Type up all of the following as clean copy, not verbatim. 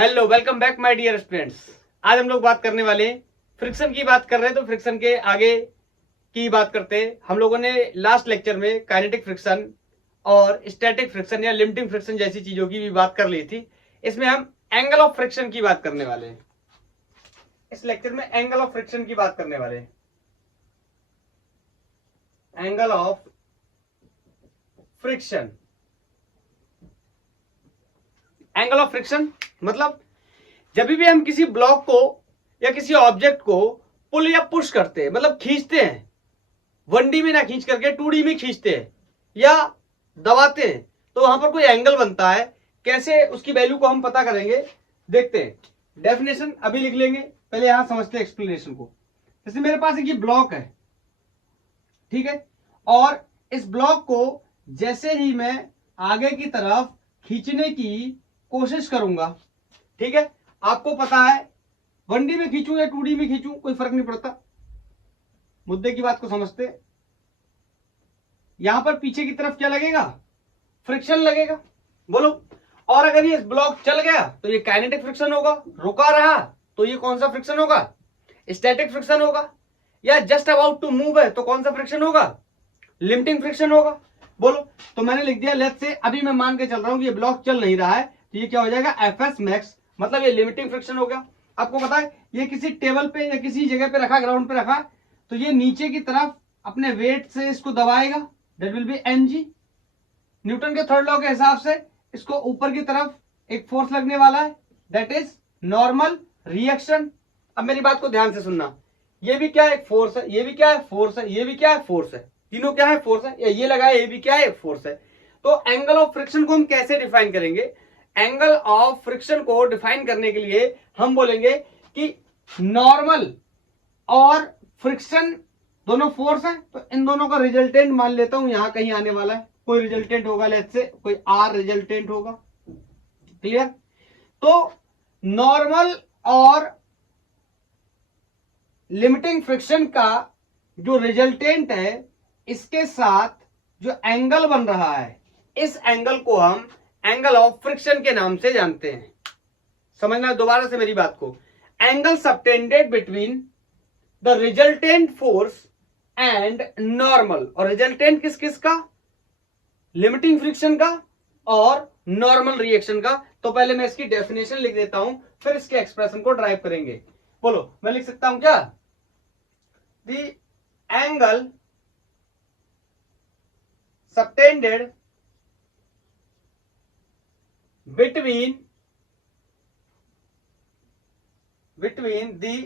Hello, welcome back my dear students. आज हम लोग बात करने वाले हैं फ्रिक्शन की। बात कर रहे हैं तो फ्रिक्शन के आगे की बात करते हैं। हम लोगों ने लास्ट लेक्चर में काइनेटिक फ्रिक्शन और स्टैटिक फ्रिक्शन या लिमिटिंग फ्रिक्शन जैसी चीजों की भी बात कर ली थी। इसमें हम एंगल ऑफ फ्रिक्शन की बात करने वाले हैं। इस लेक्चर में एंगल ऑफ फ्रिक्शन की बात करने वाले हैं। Angle of friction, angle of friction मतलब जब भी हम किसी ब्लॉक को या किसी ऑब्जेक्ट को पुल या पुश करते हैं, मतलब खींचते हैं, 1D में ना खींच करके 2D में खींचते हैं या दबाते हैं, तो वहां पर कोई एंगल बनता है। कैसे उसकी वैल्यू को हम पता करेंगे, देखते हैं। डेफिनेशन अभी लिख लेंगे, पहले यहां समझते हैं एक्सप्लेनेशन को। जैसे मेरे पास एक ये ब्लॉक है, ठीक है, और इस ब्लॉक को जैसे ही मैं आगे की तरफ खींचने की कोशिश करूंगा, ठीक है, आपको पता है 1D में खींचूं या 2D में खींचूं कोई फर्क नहीं पड़ता। मुद्दे की बात को समझते। यहां पर पीछे की तरफ क्या लगेगा, फ्रिक्शन लगेगा, बोलो। और अगर ये ब्लॉक चल गया तो ये काइनेटिक फ्रिक्शन होगा, रुका रहा तो ये कौन सा फ्रिक्शन होगा, स्टैटिक फ्रिक्शन होगा। या जस्ट अबाउट टू मूव है तो कौन सा फ्रिक्शन होगा, लिमिटिंग फ्रिक्शन होगा, बोलो। तो मैंने लिख दिया, लेट्स से अभी मैं मान के चल रहा हूं कि ये ब्लॉक चल नहीं रहा है, तो ये क्या हो जाएगा, एफएस मैक्स, मतलब ये लिमिटिंग फ्रिक्शन हो गया। आपको पता है ये किसी टेबल पे या किसी जगह पे रखा, ग्राउंड पे रखा, तो ये नीचे की तरफ अपने वेट से इसको दबाएगा, that will be mg। Newton के थर्ड लॉ के हिसाब से इसको ऊपर की तरफ एक फोर्स लगने वाला है, दैट इज नॉर्मल रिएक्शन। अब मेरी बात को ध्यान से सुनना, ये भी क्या है, एक फोर्स है, ये भी क्या है, फोर्स है, ये भी क्या है, फोर्स है, तीनों क्या है, फोर्स है। या ये लगा है, ये भी क्या है, फोर्स है। तो एंगल ऑफ फ्रिक्शन को हम कैसे डिफाइन करेंगे, एंगल ऑफ फ्रिक्शन को डिफाइन करने के लिए हम बोलेंगे कि नॉर्मल और फ्रिक्शन दोनों फोर्स है, तो इन दोनों का रिजल्टेंट मान लेता हूं यहां कहीं आने वाला है, कोई रिजल्टेंट होगा, लेट्स से कोई आर रिजल्टेंट होगा, क्लियर। तो नॉर्मल और लिमिटिंग फ्रिक्शन का जो रिजल्टेंट है, इसके साथ जो एंगल बन रहा है, इस एंगल को हम एंगल ऑफ फ्रिक्शन के नाम से जानते हैं। समझना दोबारा से मेरी बात को। Angle subtended between the resultant force and normal, और रिजल्टेंट किस किस का, लिमिटिंग फ्रिक्शन का और नॉर्मल रिएक्शन का। तो पहले मैं इसकी डेफिनेशन लिख देता हूं, फिर इसके एक्सप्रेशन को ड्राइव करेंगे। बोलो, मैं लिख सकता हूं क्या, the angle subtended between the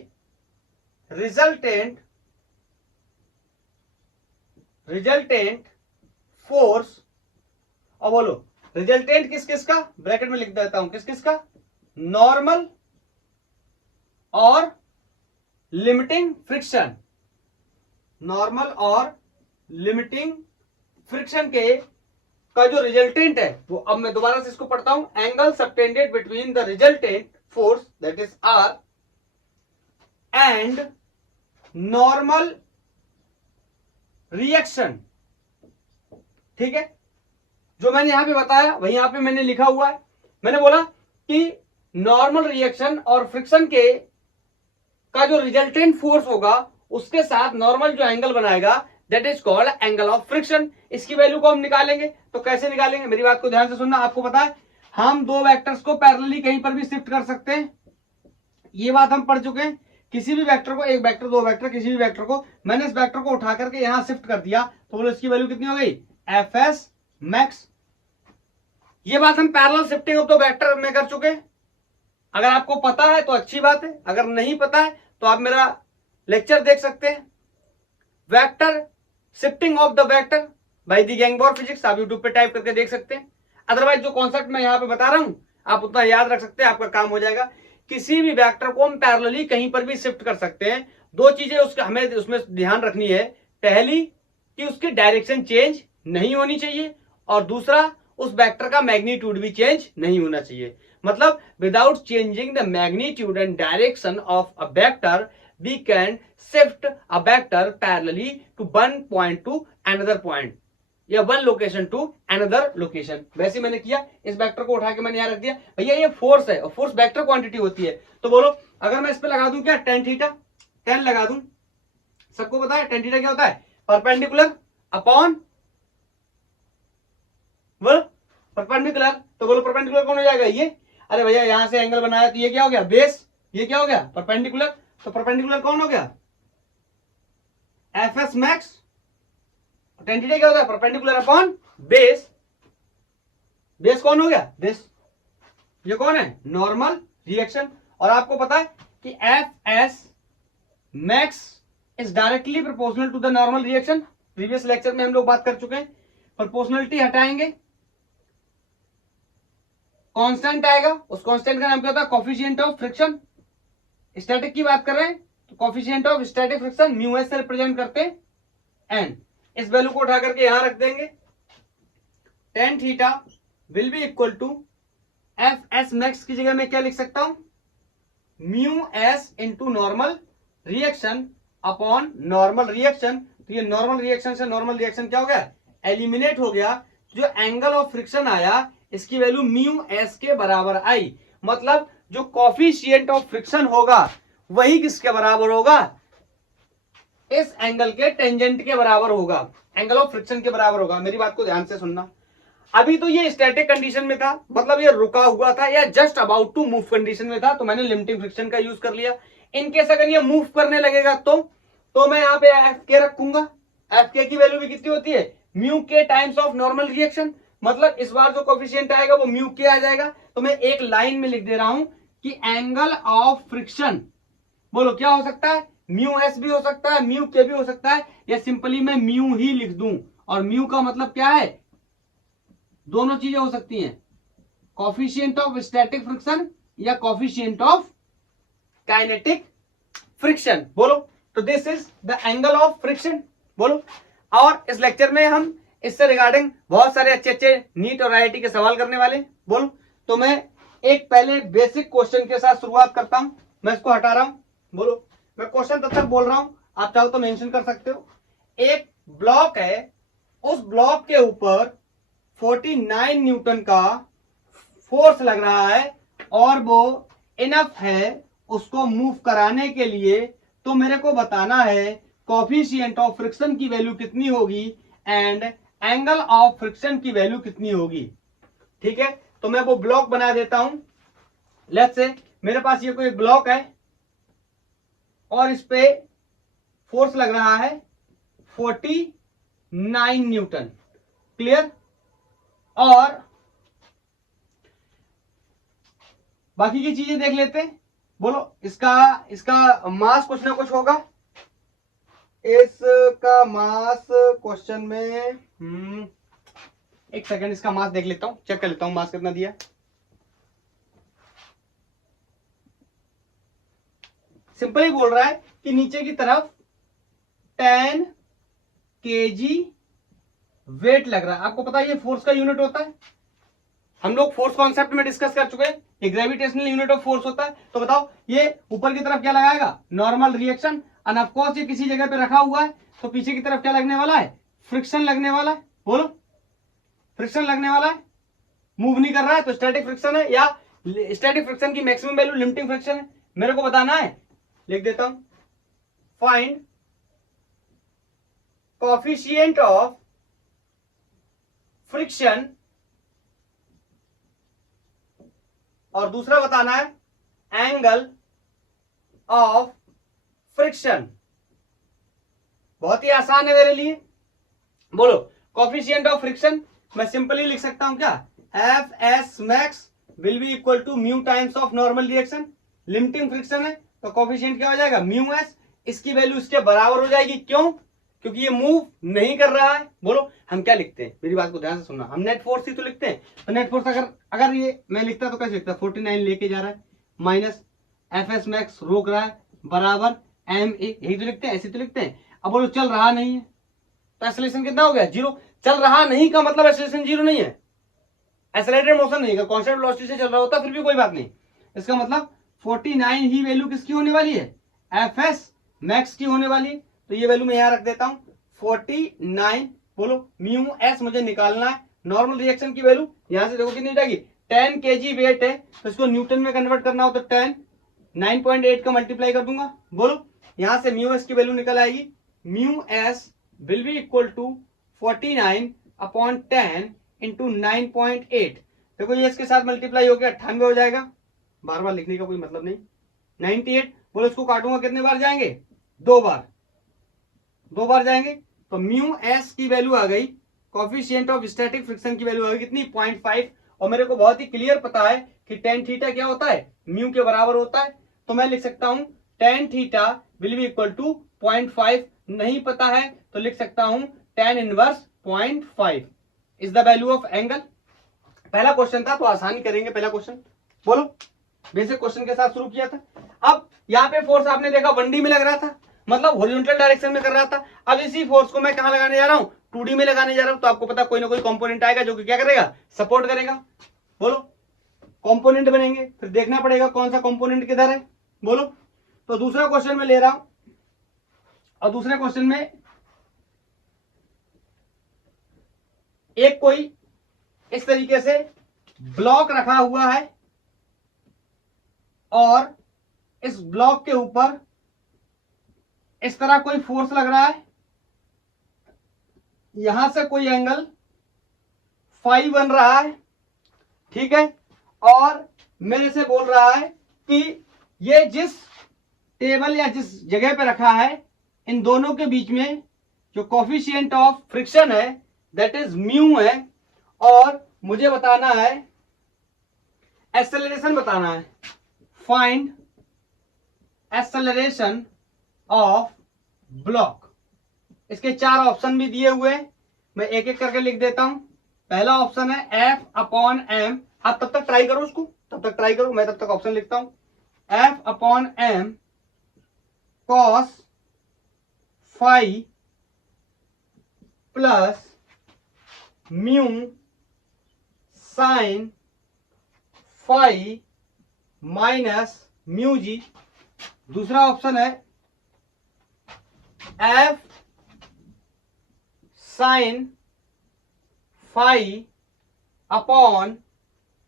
resultant force, और बोलो रिजल्टेंट किस किस का, ब्रैकेट में लिख देता हूं, किस किस का, नॉर्मल और लिमिटिंग फ्रिक्शन, नॉर्मल और लिमिटिंग फ्रिक्शन के का जो रिजल्टेंट है वो, अब मैं दोबारा से इसको पढ़ता हूं, angle subtended between the resultant force that is R and normal reaction, ठीक है। जो मैंने यहां पे बताया वही यहां पे मैंने लिखा हुआ है। मैंने बोला कि नॉर्मल रिएक्शन और फ्रिक्शन के का जो रिजल्टेंट फोर्स होगा, उसके साथ नॉर्मल जो एंगल बनाएगा, that is called angle of friction. इसकी वैल्यू को हम निकालेंगे, तो कैसे निकालेंगे, मेरी बात को ध्यान से सुनना। आपको पता है हम दो वेक्टर्स को पैरेलली कहीं पर भी शिफ्ट कर सकते हैं, ये बात हम पढ़ चुके हैं। किसी भी वेक्टर को, एक वेक्टर, दो वेक्टर, किसी भी वेक्टर को मैंने इस वेक्टर को उठा करके यहां शिफ्ट कर दिया, तो बोलो इसकी वैल्यू कितनी हो गई, एफ एस मैक्स। ये बात हम parallel shifting of the vector में कर चुके हैं। अगर आपको पता है तो अच्छी बात है, अगर नहीं पता है तो आप मेरा लेक्चर देख सकते हैं, vector shifting of the vector by the गैंगबॉर फिजिक्स, आप यूट्यूब पे टाइप करके देख सकते हैं। अदरवाइज जो कॉन्सेप्ट मैं यहां पे बता रहा हूं आप उतना याद रख सकते हैं, आपका काम हो जाएगा। किसी भी वेक्टर को हम पैरेलली कहीं पर भी शिफ्ट कर सकते हैं। दो चीजें उसका हमें उसमें ध्यान रखनी है, पहली कि उसकी डायरेक्शन चेंज नहीं होनी चाहिए, और दूसरा उस वेक्टर का मैग्नीट्यूड भी चेंज नहीं होना चाहिए। मतलब without changing the magnitude and direction of a vector we can shift a vector parallelly to one point to another point. या one location to another location. वैसे मैंने किया, इस वेक्टर को उठा के मैंने यहां रख दिया। भैया ये फोर्स है और फोर्स वेक्टर क्वांटिटी होती है, तो बोलो अगर मैं इस पे लगा दूं क्या tan थीटा, tan लगा दूं, सबको पता है tan थीटा क्या होता है, परपेंडिकुलर अपॉन बोलो परपेंडिकुलर। तो बोलो परपेंडिकुलर कौन हो जाएगा ये, अरे भैया यहां से एंगल बनाया तो ये क्या हो गया बेस, ये क्या हो गया परपेंडिकुलर। तो परपेंडिकुलर कौन हो गया F S max. tan theta क्या होता है परपेंडिकुलर अपॉन बेस, बेस कौन हो गया बेस, ये कौन है नॉर्मल रिएक्शन। और आपको पता है कि F S max is directly proportional to the normal reaction. Previous lecture में हम लोग बात कर चुके हैं। प्रोपोर्शनलिटी हटाएंगे, कांस्टेंट आएगा, उस कांस्टेंट का नाम क्या होता है कोफिशिएंट ऑफ फ्रिक्शन। स्टैटिक की बात कर रहे हैं तो coefficient of static friction mu S से रिप्रेजेंट करते हैं एन। इस वैल्यू को उठा करके यहां रख देंगे। tan theta will be equal to F S max की जगह मैं क्या लिख सकता हूं mu S into normal reaction upon normal reaction. तो ये नॉर्मल रिएक्शन से नॉर्मल रिएक्शन क्या हो गया एलिमिनेट हो गया। जो एंगल ऑफ फ्रिक्शन आया इसकी वैल्यू म्यू एस के बराबर आई। मतलब जो कोफिशिएंट ऑफ फ्रिक्शन होगा वही किसके बराबर होगा, इस एंगल के टेंजेंट के बराबर होगा, एंगल ऑफ फ्रिक्शन के बराबर होगा। मेरी बात को ध्यान से सुनना। अभी तो ये स्टैटिक कंडीशन में था, मतलब ये रुका हुआ था या just about to move condition में था, तो मैंने लिमिटिंग फ्रिक्शन का यूज कर लिया। इनकेस अगर ये मूव करने लगेगा तो मैं यहाँ पे एफ के रखूंगा। एफ के की वैल्यू भी कितनी होती है म्यू के टाइम्स ऑफ नॉर्मल रिएक्शन। मतलब इस बार जो कोफिशिएंट आएगा वो म्यू के आ जाएगा। तो मैं एक लाइन में लिख दे रहा हूं कि एंगल ऑफ फ्रिक्शन बोलो क्या हो सकता है म्यू एस भी हो सकता है, म्यू के भी हो सकता है, या सिंपली मैं म्यू ही लिख दूं। और म्यू का मतलब क्या है, दोनों चीजें हो सकती हैं, कोफिशिएंट ऑफ स्टैटिक फ्रिक्शन या कोफिशिएंट ऑफ काइनेटिक फ्रिक्शन। बोलो तो this is the angle of friction. बोलो। और इस लेक्चर में हम इससे रिगार्डिंग बहुत सारे अच्छे अच्छे नीट और आईआईटी के सवाल करने वाले। बोलो तो मैं एक पहले बेसिक क्वेश्चन के साथ शुरुआत करता हूं। मैं इसको हटा रहा हूं। बोलो मैं क्वेश्चन तब तक बोल रहा हूं, आप चाहो तो मेंशन कर सकते हो। एक ब्लॉक है, उस ब्लॉक के ऊपर 49 न्यूटन का फोर्स लग रहा है और वो इनफ है उसको मूव कराने के लिए। तो मेरे को बताना है कोफिशिएंट ऑफ फ्रिक्शन की वैल्यू कितनी होगी एंड एंगल ऑफ फ्रिक्शन की वैल्यू कितनी होगी। ठीक है, तो मैं वो ब्लॉक बना देता हूं। लेट्स से मेरे पास ये कोई ब्लॉक है और इस पे फोर्स लग रहा है 49 न्यूटन। क्लियर। और बाकी की चीजें देख लेते हैं। बोलो इसका मास कुछ ना कुछ होगा। इसका मास क्वेश्चन में एक सेकंड इसका मास देख लेता हूं, चेक कर लेता हूं मास कितना दिया। सिंपल ही बोल रहा है कि नीचे की तरफ 10 kg वेट लग रहा है। आपको पता है ये फोर्स का यूनिट होता है, हम लोग फोर्स कॉन्सेप्ट में डिस्कस कर चुके हैं। ये ग्रेविटेशनल यूनिट ऑफ फोर्स होता है। तो बताओ ये ऊपर की तरफ क्या लगाएगा normal reaction, end of course ये किसी जगह पे रखा हुआ है तो पीछे की तरफ क्या लगने वाला है फ्रिक्शन लगने वाला है। बोलो फ्रिक्शन लगने वाला है, मूव नहीं कर रहा है तो स्टैटिक फ्रिक्शन है, या स्टैटिक फ्रिक्शन की मैक्सिमम वैल्यू लिमिटिंग फ्रिक्शन है। मेरे को बताना है, लिख देता हूं फाइंड कोफिशिएंट ऑफ फ्रिक्शन और दूसरा बताना है एंगल ऑफ फ्रिक्शन। बहुत ही आसान है मेरे लिए। बोलो कोफिशिएंट ऑफ फ्रिक्शन मैं सिंपली लिख सकता हूं क्या F S max will be equal to mu times of normal reaction. Limiting friction है तो कोफिशिएंट क्या हो जाएगा म्यू एस, इसकी वैल्यू इसके बराबर हो जाएगी। क्यों, क्योंकि ये मूव नहीं कर रहा है। बोलो हम क्या लिखते हैं, मेरी बात को ध्यान से सुनना, हम नेट फोर्स ही तो लिखते हैं। तो नेट फोर्स अगर ये मैं लिखता तो कैसे लिखता 49 लेके जा रहा है माइनस एफ एस मैक्स रोक रहा है बराबर एम ए, यही तो लिखते हैं, ऐसे तो लिखते हैं। अब बोलो चल रहा नहीं है तो एक्सेलरेशन कितना हो गया जीरो। चल रहा नहीं का मतलब एक्सेलरेशन जीरो नहीं है, एक्सेलरेटेड मोशन नहीं है, कांस्टेंट वेलोसिटी से चल रहा होता फिर भी कोई बात नहीं। इसका मतलब 49 ही वैल्यू किसकी होने वाली है एफ एस मैक्स की होने वाली है। तो ये वैल्यू मैं यहां रख देता हूं 49 बोलो म्यू एस मुझे निकालना है। नॉर्मल रिएक्शन की वैल्यू यहां से देखो कितनी हो जाएगी, 10 kg वेट है तो इसको न्यूटन में कन्वर्ट करना हो तो 10 9.8 का मल्टीप्लाई कर दूंगा। बोलो यहां से म्यू एस की वैल्यू निकल आएगी, mu S will be equal to 49/10 into 9.8। देखो ये इसके साथ मल्टीप्लाई हो गया 98 हो जाएगा, बार बार लिखने का कोई मतलब नहीं। 98 बोलो इसको काटूंगा कितने बार जाएंगे, 2 बार, 2 बार जाएंगे तो म्यू एस की वैल्यू आ गई, कोफिशिएंट ऑफ स्टैटिक फ्रिक्शन की वैल्यू आ गई कितनी 0.5। और मेरे को बहुत ही क्लियर पता है कि टेन थीटा क्या होता है, म्यू के बराबर होता है। तो मैं लिख सकता हूं tan theta will be equal to 0.5। नहीं पता है तो लिख सकता हूं tan inverse 0.5 is the value of angle. पहला क्वेश्चन था तो आसानी करेंगे पहला क्वेश्चन। बोलो बेसिक क्वेश्चन के साथ शुरू किया था। अब यहाँ पे फोर्स आपने देखा 1D में लग रहा था, मतलब हॉरिजॉन्टल डायरेक्शन में कर रहा था। अब इसी फोर्स को मैं कहां लगाने जा रहा हूं, 2D में लगाने जा रहा हूं। तो आपको पता कोई ना कोई कंपोनेंट आएगा जो कि क्या करेगा, सपोर्ट करेगा। बोलो कंपोनेंट बनेंगे, फिर देखना पड़ेगा कौन सा कंपोनेंट किधर है। बोलो तो दूसरा क्वेश्चन में ले रहा हूं और दूसरे क्वेश्चन में एक कोई इस तरीके से ब्लॉक रखा हुआ है और इस ब्लॉक के ऊपर इस तरह कोई फोर्स लग रहा है, यहां से कोई एंगल फाई बन रहा है, ठीक है। और मेरे से बोल रहा है कि ये जिस टेबल या जिस जगह पे रखा है इन दोनों के बीच में जो कोफिशिएंट ऑफ फ्रिक्शन है दैट इज म्यू है, और मुझे बताना है एक्सेलरेशन बताना है, फाइंड एक्सेलरेशन ऑफ ब्लॉक। इसके 4 ऑप्शन भी दिए हुए हैं, मैं एक एक करके लिख देता हूं। पहला ऑप्शन है F/m, आप तब तक ट्राई करो उसको, तब तक ट्राई करो, मैं तब तक ऑप्शन लिखता हूं। F/m cos phi plus mu sine phi minus mu g. दूसरा ऑप्शन है F sine phi upon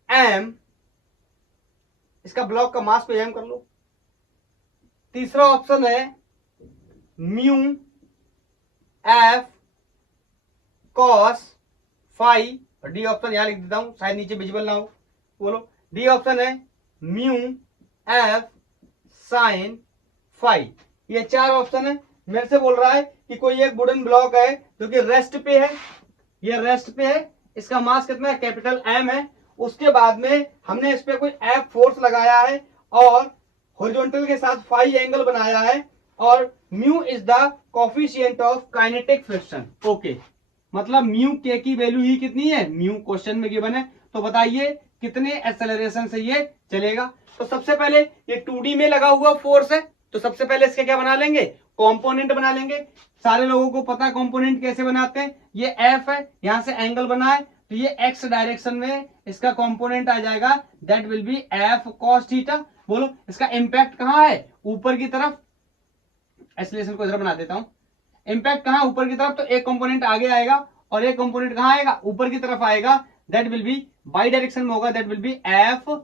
m, इसका ब्लॉक का मास को m कर लो। तीसरा ऑप्शन है म्यू F कॉस फाई, और डी ऑप्शन यहां लिख देता हूं शायद नीचे विजिबल ना हो। बोलो डी ऑप्शन है म्यू F साइन फाई। ये 4 ऑप्शन है। मेरे से बोल रहा है कि कोई एक वुडन ब्लॉक है जो कि रेस्ट पे है, ये रेस्ट पे है, इसका मास कितना है, कैपिटल M है। उसके बाद में हमने इस पे कोई F फोर्स लगाया है और हॉरिजॉन्टल के साथ फाई एंगल बनाया है, और mu is the coefficient of kinetic friction. Okay, मतलब म्यू के की वैल्यू ही कितनी है, म्यू क्वेश्चन में गिवन है। तो बताइए कितने एक्सेलरेशन से ये चलेगा। तो सबसे पहले ये 2D में लगा हुआ फोर्स है, तो सबसे पहले इसके क्या बना लेंगे, कंपोनेंट बना लेंगे। सारे लोगों को पता है कंपोनेंट कैसे बनाते हैं। ये F है, यहां से एंगल बना है तो ये x डायरेक्शन में इसका कंपोनेंट आ जाएगा, that will B F cos theta. बोलो इसका इंपैक्ट कहां है, ऊपर की तरफ। एक्सेलरेशन को इधर बना देता हूं, इंपैक्ट कहां, ऊपर की तरफ। तो एक कंपोनेंट आगे आएगा और एक कंपोनेंट कहां आएगा, ऊपर की तरफ आएगा, that will B by direction में होगा, that will B F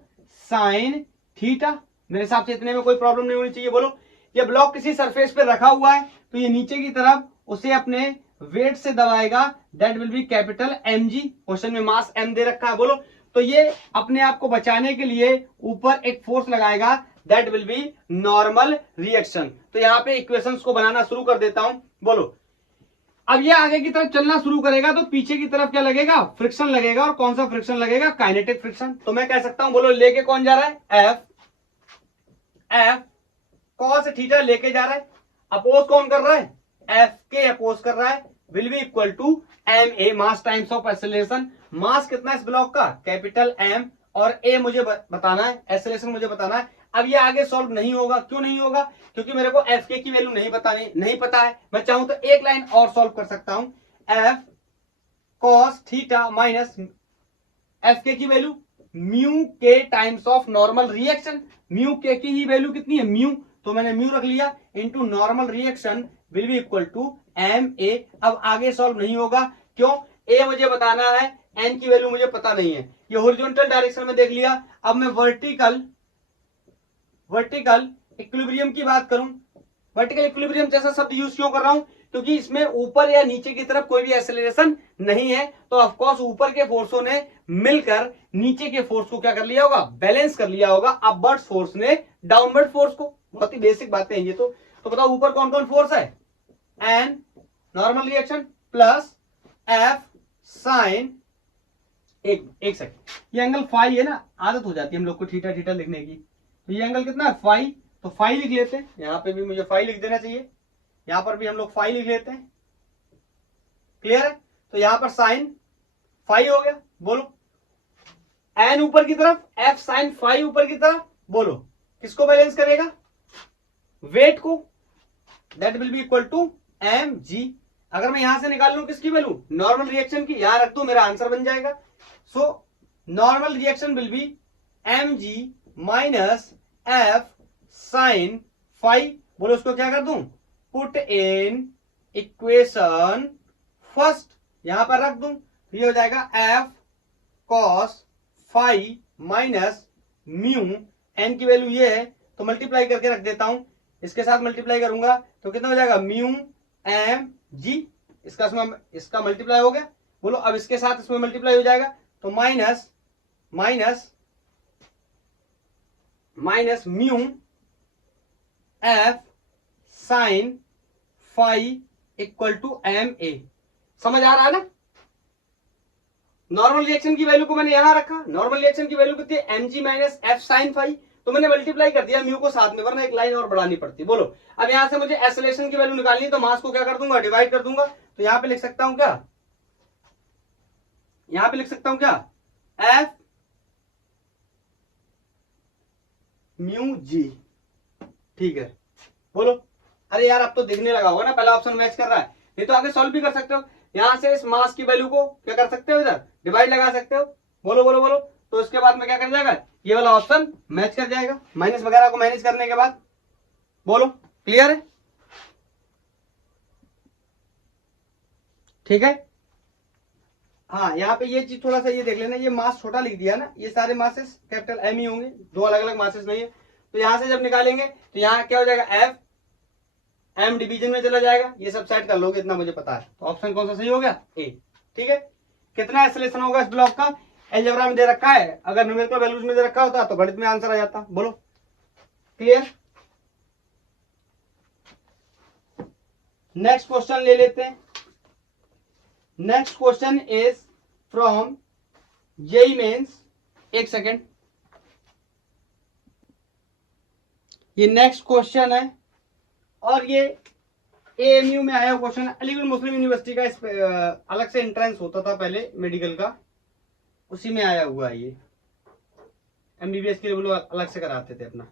sine theta. मेरे हिसाब से इतने में कोई प्रॉब्लम नहीं होनी चाहिए। बोलो ये ब्लॉक किसी सरफेस पे रखा हुआ है तो ये नीचे की तरफ उसे अपने वेट से दबाएगा, that will be capital mg। Question में मास m दे रखा है। बोलो तो ये अपने आप को बचाने के लिए ऊपर एक फोर्स लगाएगा, that will B normal reaction. तो यहाँ पे इक्वेशंस को बनाना शुरू कर देता हूं। बोलो अब ये आगे की तरफ चलना शुरू करेगा तो पीछे की तरफ क्या लगेगा, फ्रिक्शन लगेगा। और कौन सा फ्रिक्शन लगेगा, काइनेटिक फ्रिक्शन। तो मैं कह सकता हूं, बोलो लेके कौन जा रहा है, F कॉस थीटा लेके जा रहा है, अपोज कौन कर रहा है, F के अपोज कर रहा है, will be equal to ma, mass times of acceleration. Mass कितना है इस ब्लॉक का, कैपिटल M, और a मुझे बताना है, एक्सेलरेशन मुझे बताना है। अब ये आगे सॉल्व नहीं होगा, क्यों नहीं होगा, क्योंकि मेरे को F की वैल्यू नहीं पता है। मैं चाहूं तो एक लाइन और सॉल्व कर सकता हूं, F cos theta minus F की वैल्यू म्यू के times of normal reaction. Mu के की ही वैल्यू कितनी है, म्यू, तो मैंने म्यू रख लिया, into normal reaction, will be equal to ma। अब आगे सॉल्व नहीं होगा, क्यों? a मुझे बताना है, n की वैल्यू मुझे पता नहीं है। ये हॉरिजॉन्टल डायरेक्शन में देख लिया। अब मैं वर्टिकल इक्विलिब्रियम की बात करूं, वर्टिकल इक्विलिब्रियम जैसा शब्द यूज क्यों कर रहा हूं? क्योंकि इसमें ऊपर या नीचे की तरफ कोई भी एक्सेलरेशन नहीं है, तो ऑफ कोर्स ऊपर के फोर्सों ने मिलकर नीचे के फोर्स को क्या कर लिया होगा? बैलेंस कर लिया होगा। अपवर्ड फोर्स ने डाउनवर्ड फोर्स को। बहुत ही बेसिक बातें हैं ये तो बताओ ऊपर कौन कौन फोर्स है? N normal reaction plus F sine, एक सेकंड, ये एंगल फाई है ना, आदत हो जाती है हम लोग को थीटा थीटा लिखने की। तो ये एंगल कितना है? फाई। तो फाई लिख लेते हैं, यहां पे भी मुझे फाई लिख देना चाहिए, यहां पर भी हम लोग फाई लिख लेते हैं। क्लियर है? तो यहां पर साइन फाई हो गया। बोलो एन ऊपर की तरफ, एफ साइन फाई ऊपर की तरफ। बोलो किसको बैलेंस करेगा? वेट को। That will be equal to M G. अगर मैं यहां से निकाल लूं किसकी वैल्यू? नॉर्मल रिएक्शन की, यहां रख दूं, मेरा आंसर बन जाएगा। So normal reaction will be M G minus F sine phi. बोलो उसको क्या कर दूं? पुट इन इक्वेशन फर्स्ट, यहां पर रख दूं, ये हो जाएगा F cos phi minus mu. N की वैल्यू ये है तो मल्टीप्लाई करके रख देता हूं, इसके साथ मल्टीप्लाई करूंगा तो कितना हो जाएगा? Mu M G. इसका मल्टीप्लाई हो गया। बोलो अब इसके साथ इसमें मल्टीप्लाई हो जाएगा तो minus mu F sine phi equal to M A. समझ आ रहा है ना? नॉर्मल रिएक्शन की वैल्यू को मैंने यहां रखा, नॉर्मल रिएक्शन की वैल्यू कितनी है? M G minus F sine phi, तो मैंने मल्टीप्लाई कर दिया म्यू को साथ में, वरना एक लाइन और बढ़ानी पड़ती। बोलो अब यहां से मुझे एक्सेलरेशन की वैल्यू निकालनी है, तो मास को क्या कर दूंगा? डिवाइड कर दूंगा। तो यहां पे लिख सकता हूं क्या? यहां पे लिख सकता हूं क्या? F mu G. ठीक है, बोलो। अरे यार अब तो दिखने लगा होगा ना, पहला ऑप्शन मैच कर रहा है। नहीं तो आगे सॉल्व भी कर सकते हो, यहां से इस मास की वैल्यू को क्या कर सकते हो? इधर डिवाइड लगा सकते हो। बोलो बोलो बोलो। तो इसके बाद में क्या कर जाएगा? ये वाला ऑप्शन मैच कर जाएगा, माइनस वगैरह को मैनेज करने के बाद। बोलो क्लियर है? ठीक है। हाँ, यहाँ पे ये चीज थोड़ा सा ये देख लेना, ये मास छोटा लिख दिया ना, ये सारे मासेस कैपिटल एम ही होंगे, दो अलग अलग मासेस नहीं है। तो यहां से जब निकालेंगे तो यहाँ क्या हो जाएगा? एफ एम डिवीजन में चला जाएगा, ये सब साइड कर लोगे, इतना मुझे पता है। तो ऑप्शन कौन सा सही हो गया? ए। ठीक है। कितना एक्सेलरेशन होगा इस ब्लॉक का? अलजेब्रा में दे रखा है, अगर न्यूमेरिकल वैल्यूज में दे रखा होता तो गणित में आंसर आ जाता। बोलो क्लियर? नेक्स्ट क्वेश्चन ले लेते हैं। Next question is from JEE Mains. एक सेकेंड, ये नेक्स्ट क्वेश्चन है और ये एएमयू में आया क्वेश्चन। अलीगढ़ मुस्लिम यूनिवर्सिटी का अलग से एंट्रेंस होता था पहले मेडिकल का, उसी में आया हुआ है ये। एमबीबीएस के लिए वो लोग अलग से कराते थे अपना।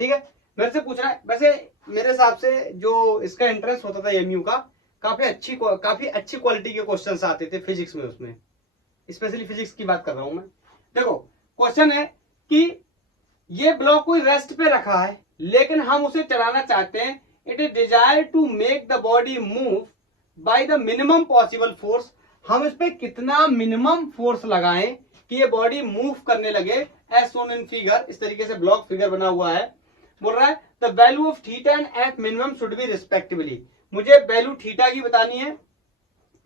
ठीक है, मेरे से पूछ रहा है। वैसे मेरे हिसाब से जो इसका एंट्रेंस होता था एएमयू का, काफी अच्छी क्वालिटी के क्वेश्चंस आते थे फिजिक्स में, उसमें स्पेशली फिजिक्स की बात कर रहा हूं मैं। देखो क्वेश्चन है कि ये ब्लॉक कोई रेस्ट पे रखा है, लेकिन हम उसे चलाना चाहते हैं। It is desire to make the body move by the minimum possible force. हम इस पे कितना मिनिमम फोर्स लगाएं कि ये बॉडी मूव करने लगे, एज शोन इन फिगर। इस तरीके से ब्लॉक फिगर बना हुआ है। बोल रहा है the value of theta and F minimum should be respectively. मुझे वैल्यू थीटा की बतानी है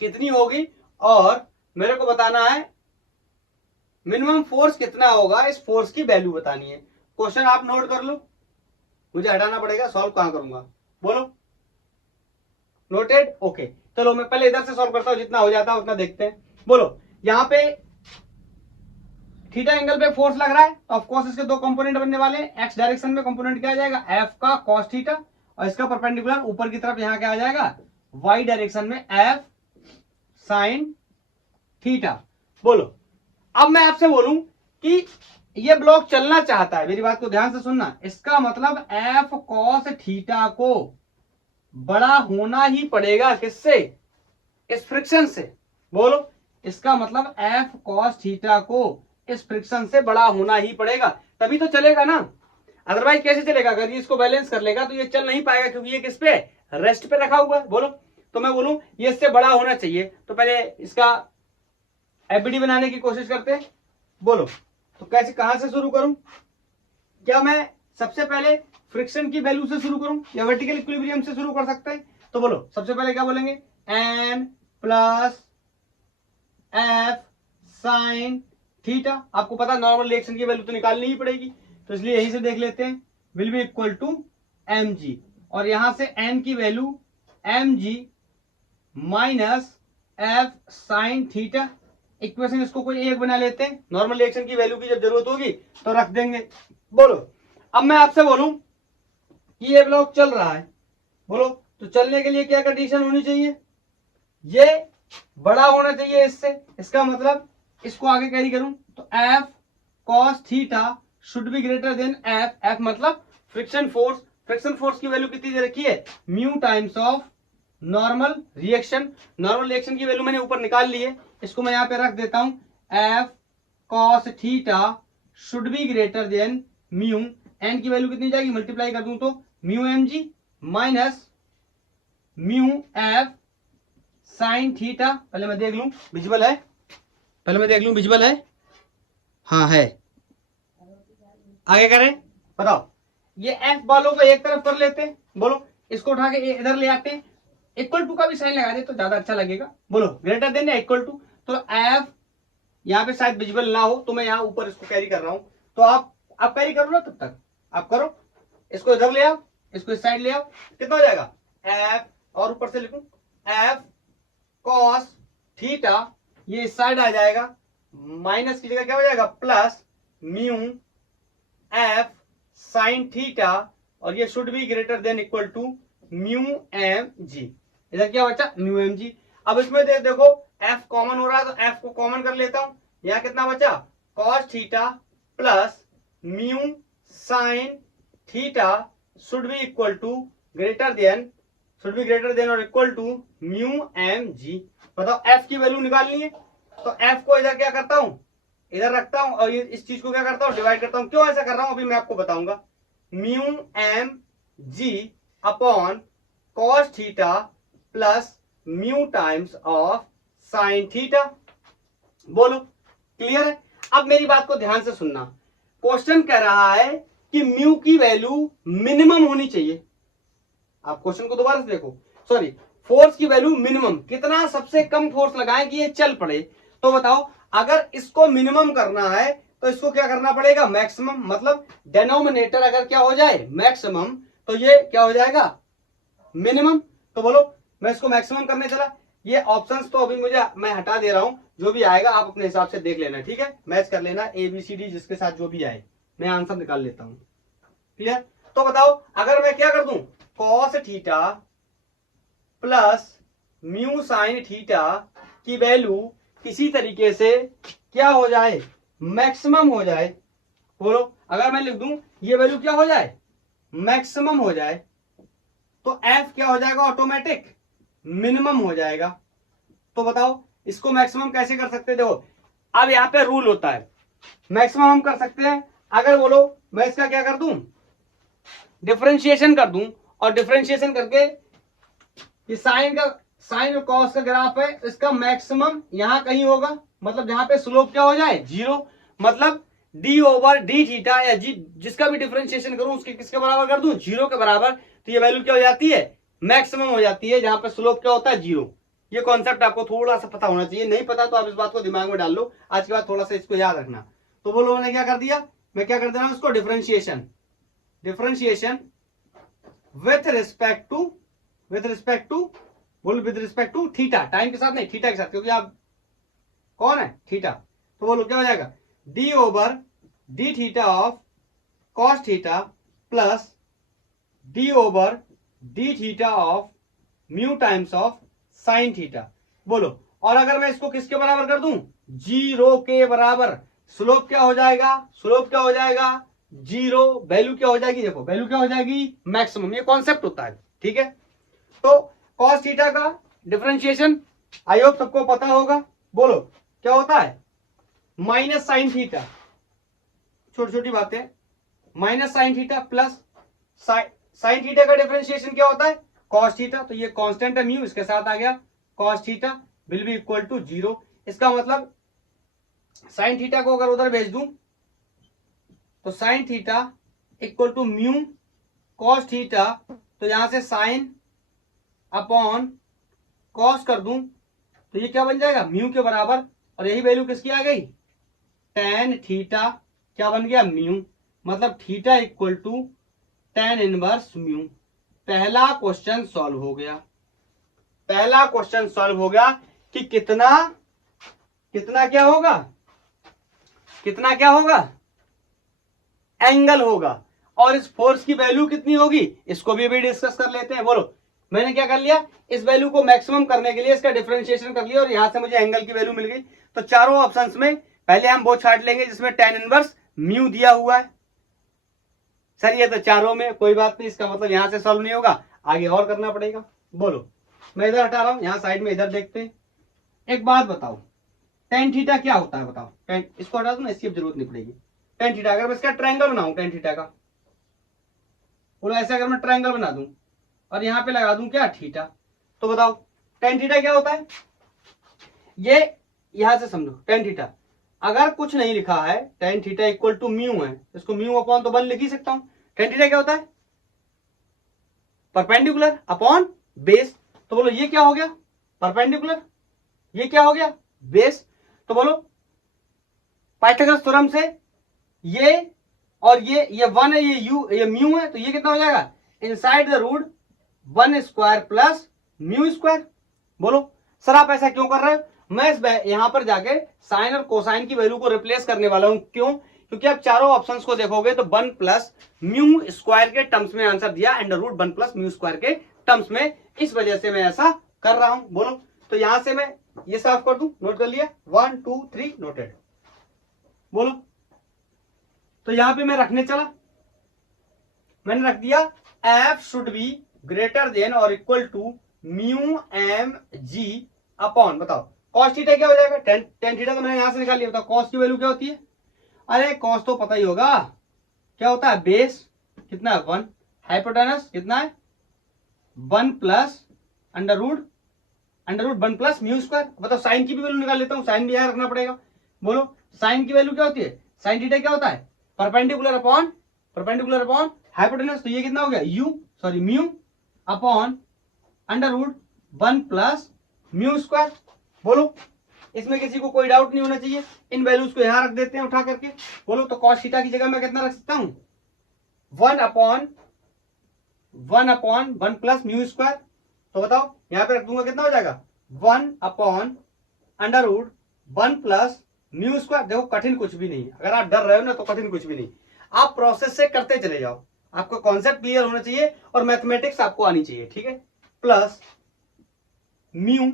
कितनी होगी, और मेरे को बताना है मिनिमम फोर्स कितना होगा, इस फोर्स की वैल्यू बतानी है। क्वेश्चन आप नोट कर लो, मुझे हटाना पड़ेगा, सॉल्व कहां करूंगा? बोलो नोटेड? ओके, चलो मैं पहले इधर से सॉल्व करता हूं, जितना हो जाता है उतना देखते हैं। बोलो यहां पे थीटा एंगल पे फोर्स लग रहा है, तो ऑफ कोर्स इसके दो कंपोनेंट बनने वाले हैं। एक्स डायरेक्शन में कंपोनेंट क्या आ जाएगा? एफ का कॉस थीटा, और इसका परपेंडिकुलर ऊपर की तरफ यहां क्या आ जाएगा? वाई डायरेक्शन में एफ साइन थीटा। बोलो अब मैं आपसे बोलूं कि ये ब्लॉक चलना चाहता है, मेरी बात को ध्यान से सुनना। इसका मतलब एफ कॉस थीटा को बड़ा होना ही पड़ेगा, किससे? इस फ्रिक्शन से। बोलो इसका मतलब एफ कॉस थीटा को इस फ्रिक्शन से बड़ा होना ही पड़ेगा, तभी तो चलेगा ना। अदरवाइज कैसे चलेगा? अगर ये इसको बैलेंस कर लेगा तो ये चल नहीं पाएगा, क्योंकि ये किस पे? रेस्ट पे रखा हुआ है। बोलो, तो मैं बोलूं ये इससे बड़ा होना चाहिए, तो पहले इसका एफबीडी बनाने की कोशिश करते हैं। बोलो, तो कैसे, कहां से शुरू करूं? क्या मैं सबसे पहले फ्रिक्शन की वैल्यू से शुरू करूं या वर्टिकल इक्विलिब्रियम से शुरू कर सकते हैं? तो बोलो, सबसे पहले क्या बोलेंगे, N plus F sine theta. आपको पता नॉर्मल रिएक्शन की वैल्यू तो निकालनी ही पड़ेगी, तो इसलिए यही से देख लेते हैं, will be equal to M G, और यहां से एन की value M G minus F sine theta. Equation इसको कोई एक बना लेते हैं, नॉर्मल रिएक्शन की वैल्यू की जब जरूरत होगी तो रख देंगे। बोलो, अब मैं आपसे बोलूं कि ये ब्लॉक चल रहा है, बोलो, तो चलने के लिए क्या कंडीशन होनी चाहिए? ये बड़ा होना चाहिए इससे, इसका मतलब इसको आगे कैरी करूं तो F cos theta should be greater then F. F मतलब फ्रिक्शन फोर्स। फ्रिक्शन फोर्स की वैल्यू कितनी दे रखी है? Mu times of normal reaction. Normal reaction की वैल्यू मैंने ऊपर निकाल ली है, इसको मैं यहां पे रख देता हूं, F cos theta should be greater than mu. N की वैल्यू कितनी जाएगी? मल्टीप्लाई कर दूं तो mu M G minus mu F sine theta. पहले मैं देख लूं विजिबल है, पहले मैं देख लूं विजिबल है, हाँ है। आगे करें, बताओ। ये एफ वालों को एक तरफ कर लेते हैं, बोलो, इसको उठा के इधर ले आते हैं, इक्वल टू का भी साइन लगा दे तो ज्यादा अच्छा लगेगा। बोलो, ग्रेटर देन या इक्वल टू, तो एफ यहाँ पे शायद विजिबल ना हो तो मैं यहाँ ऊपर इसको कैरी कर रहा हूं, तो आप कैरी करो ना, तब तक आप करो, इसको इधर ले आओ, इसको इस साइड ले आओ, कितना हो जाएगा? एफ, और ऊपर से लिखूं एफ कॉस थीटा, ये इस साइड आ जाएगा, माइनस की जगह क्या हो जाएगा? Plus mu F sine theta, और ये should be greater than equal to mu M G. इधर क्या बचा? Mu M G. अब इसमें देखो एफ कॉमन हो रहा है, तो एफ को कॉमन कर लेता हूं, यहां कितना बचा? Cos theta plus mu sine theta should be equal to greater than, should be greater than और equal to mu M g. बताओ, एफ की वैल्यू निकालनी है, तो एफ को इधर क्या करता हूं? इधर रखता हूं, और ये इस चीज को क्या करता हूं? डिवाइड करता हूं। क्यों ऐसा कर रहा हूं अभी मैं आपको बताऊंगा। Mu M G upon cos theta plus mu times of sine theta. बोलो, क्लियर है? अब मेरी बात को ध्यान से सुनना, क्वेश्चन कह रहा है कि म्यू की वैल्यू मिनिमम होनी चाहिए। आप क्वेश्चन को दोबारा से देखो, सॉरी, फोर्स की वैल्यू मिनिमम, कितना सबसे कम फोर्स लगाएं कि ये चल पड़े। तो बताओ, अगर इसको मिनिमम करना है तो इसको क्या करना पड़ेगा? मैक्सिमम। मतलब डेनोमिनेटर अगर क्या हो जाए? मैक्सिमम, तो ये क्या हो जाएगा? मिनिमम। तो बोलो, मैं इसको मैक्सिमम करने चला, ये ऑप्शंस तो अभी मुझे मैं हटा दे रहा हूं, जो भी आएगा आप अपने हिसाब से देख लेना, ठीक है? मैच कर लेना, ए बी सी डी जिसके साथ जो भी आए, मैं आंसर निकाल लेता हूं। क्लियर? तो बताओ, अगर मैं क्या कर दूं? Cos theta plus mu sine theta की वैल्यू किसी तरीके से क्या हो जाए? मैक्सिमम हो जाए। बोलो, अगर मैं लिख दूं ये वैल्यू क्या हो जाए? मैक्सिमम हो जाए, तो एफ क्या हो जाएगा? ऑटोमेटिक मिनिमम हो जाएगा। तो बताओ, इसको मैक्सिमम कैसे कर सकते? देखो, अब यहां पे रूल होता है, मैक्सिमम हम कर सकते हैं अगर, बोलो, मैं इसका क्या कर दूं? डिफरेंशिएशन कर दूं, और डिफरेंशिएशन करके ये साइन और कॉस का ग्राफ है, इसका मैक्सिमम यहां कहीं होगा, मतलब जहां पे स्लोप क्या हो जाए? जीरो। मतलब डी ओवर डी थीटा या जी, जिसका भी डिफरेंशिएशन करूं उसके किसके बराबर कर दूं? जीरो के बराबर। तो ये वैल्यू क्या हो जाती है? मैक्सिमम हो जाती है, जहां पे स्लोप क्या होता है? जीरो। ये कॉन्सेप्ट आपको थोड़ा सा पता होना चाहिए, नहीं पता तो आप इस बात को दिमाग में डाल लो, आज के बाद थोड़ा सा इसको याद रखना। तो वो लोगों ने क्या कर दिया, मैं क्या कर दे रहा हूं उसको? डिफरेंशिएशन विथ रिस्पेक्ट टू बोलो, with respect to theta, time के साथ नहीं, थीटा के साथ, क्योंकि आप कौन है? थीटा। तो बोलो क्या हो जाएगा? D over D theta of cos theta plus D over D theta of mu times of sine theta. बोलो, और अगर मैं इसको किसके बराबर कर दूं? जीरो के बराबर। स्लोप क्या हो जाएगा? स्लोप क्या हो जाएगा? जीरो। वैल्यू क्या हो जाएगी? देखो, वैल्यू क्या हो जाएगी? मैक्सिमम। ये कॉन्सेप्ट होता है, ठीक है? तो कॉस थीटा का डिफरेंशिएशन आई होप सबको पता होगा। बोलो, क्या होता है? माइनस साइन थीटा, छोटी छोटी बातें, minus sine theta plus sine theta का डिफरेंशिएशन क्या होता है? कॉस थीटा, तो ये कांस्टेंट है म्यू, इसके साथ आ गया cos theta will be equal to 0। इसका मतलब साइन थीटा को अगर उधर भेज दूं तो sine theta equal to mu cos theta, तो यहां से साइन अपॉन कॉस कर दूं तो ये क्या बन जाएगा म्यू के बराबर, और यही वैल्यू किसकी आ गई टेन थीटा, क्या बन गया म्यू, मतलब theta equal to tan inverse mu. पहला क्वेश्चन सॉल्व हो गया, पहला क्वेश्चन सॉल्व हो गया कि कितना कितना क्या होगा, कितना क्या होगा एंगल होगा, और इस फोर्स की वैल्यू कितनी होगी इसको भी अभी डिस्कस कर लेते हैं। बोलो मैंने क्या कर लिया, इस वैल्यू को मैक्सिमम करने के लिए इसका डिफरेंशिएशन कर लिया और यहां से मुझे एंगल की वैल्यू मिल गई। तो चारों ऑप्शंस में पहले हम वो छाट लेंगे जिसमें टेन इनवर्स म्यू दिया हुआ है। सर ये तो चारों में, कोई बात नहीं, इसका मतलब यहां से सॉल्व नहीं होगा, आगे और करना पड़ेगा। बोलो मैं इधर हटा रहा हूं, यहां साइड में इधर देखते हैं। एक बात बताओ टेन थीटा क्या होता है, बताओ टेन, इसको हटा दो ना, इसकी जरूरत नहीं पड़ेगी। टेन थीटा अगर मैं इसका ट्रायंगल बनाऊं टेन थीटा का, बोलो ऐसे अगर मैं ट्रायंगल बना दूं और यहां पे लगा दूं क्या थीटा, तो बताओ टेन थीटा क्या होता है। ये यहां से समझो टेन थीटा अगर कुछ नहीं लिखा है, tan theta equal to mu है, इसको म्यू अपॉन तो 1 लिख ही सकता हूं। टेन थीटा क्या होता है परपेंडिकुलर अपॉन बेस, तो बोलो ये क्या हो गया परपेंडिकुलर, ये क्या हो गया बेस। तो बोलो पाइथागोरस थ्योरम से ये और ये 1 है, ये म्यू है, तो ये कितना हो जाएगा inside the root 1 square plus mu square. बोलो सर आप ऐसा क्यों कर रहे हो, मैं इस यहां पर जाके साइन और कोसाइन की वैल्यू को रिप्लेस करने वाला हूं। क्यों, क्योंकि आप चारों ऑप्शंस को देखोगे तो 1 प्लस म्यू स्क्वायर के टर्म्स में आंसर दिया, under root 1 plus mu square के टर्म्स में, इस वजह से मैं ऐसा कर रहा हूं। बोलो तो यहां से मैं ये साफ कर दूं, नोट कर लिया 1 2 3 नोटेड। बोलो तो यहां पे मैं रखने चला, मैंने रख दिया F should be greater than और equal to mu M G upon, बताओ कॉस थीटा क्या हो जाएगा, टेन थीटा तो मैंने यहां से निकाल लिया, बताओ कॉस की वैल्यू क्या होती है। अरे कॉस तो पता ही होगा क्या होता है, बेस कितना है 1, हाइपोटेनस कितना है 1 plus under root 1 plus mu square. बताओ साइन की भी वैल्यू निकाल लेता हूं, साइन भी यहां रखना पड़ेगा। बोलो साइन की वैल्यू क्या होती है, साइन थीटा क्या होता है परपेंडिकुलर अपॉन हाइपोटेनस, तो ये कितना हो गया mu upon under root 1 plus mu square. बोलो इसमें किसी को कोई डाउट नहीं होना चाहिए, इन वैल्यूज को यहां रख देते हैं उठा करके। बोलो तो कॉस थीटा की जगह मैं कितना रख सकता हूं 1 अपॉन 1 प्लस म्यू स्क्वायर। तो बताओ यहां पे रख दूंगा कितना हो जाएगा 1 upon under root 1 plus mu square. देखो कठिन कुछ भी नहीं, अगर आप डर रहे हो ना तो कठिन कुछ भी नहीं, आप प्रोसेस से करते चले जाओ, आपको कॉन्सेप्ट क्लियर होना चाहिए और मैथमेटिक्स आपको आनी चाहिए, ठीक है। प्लस म्यू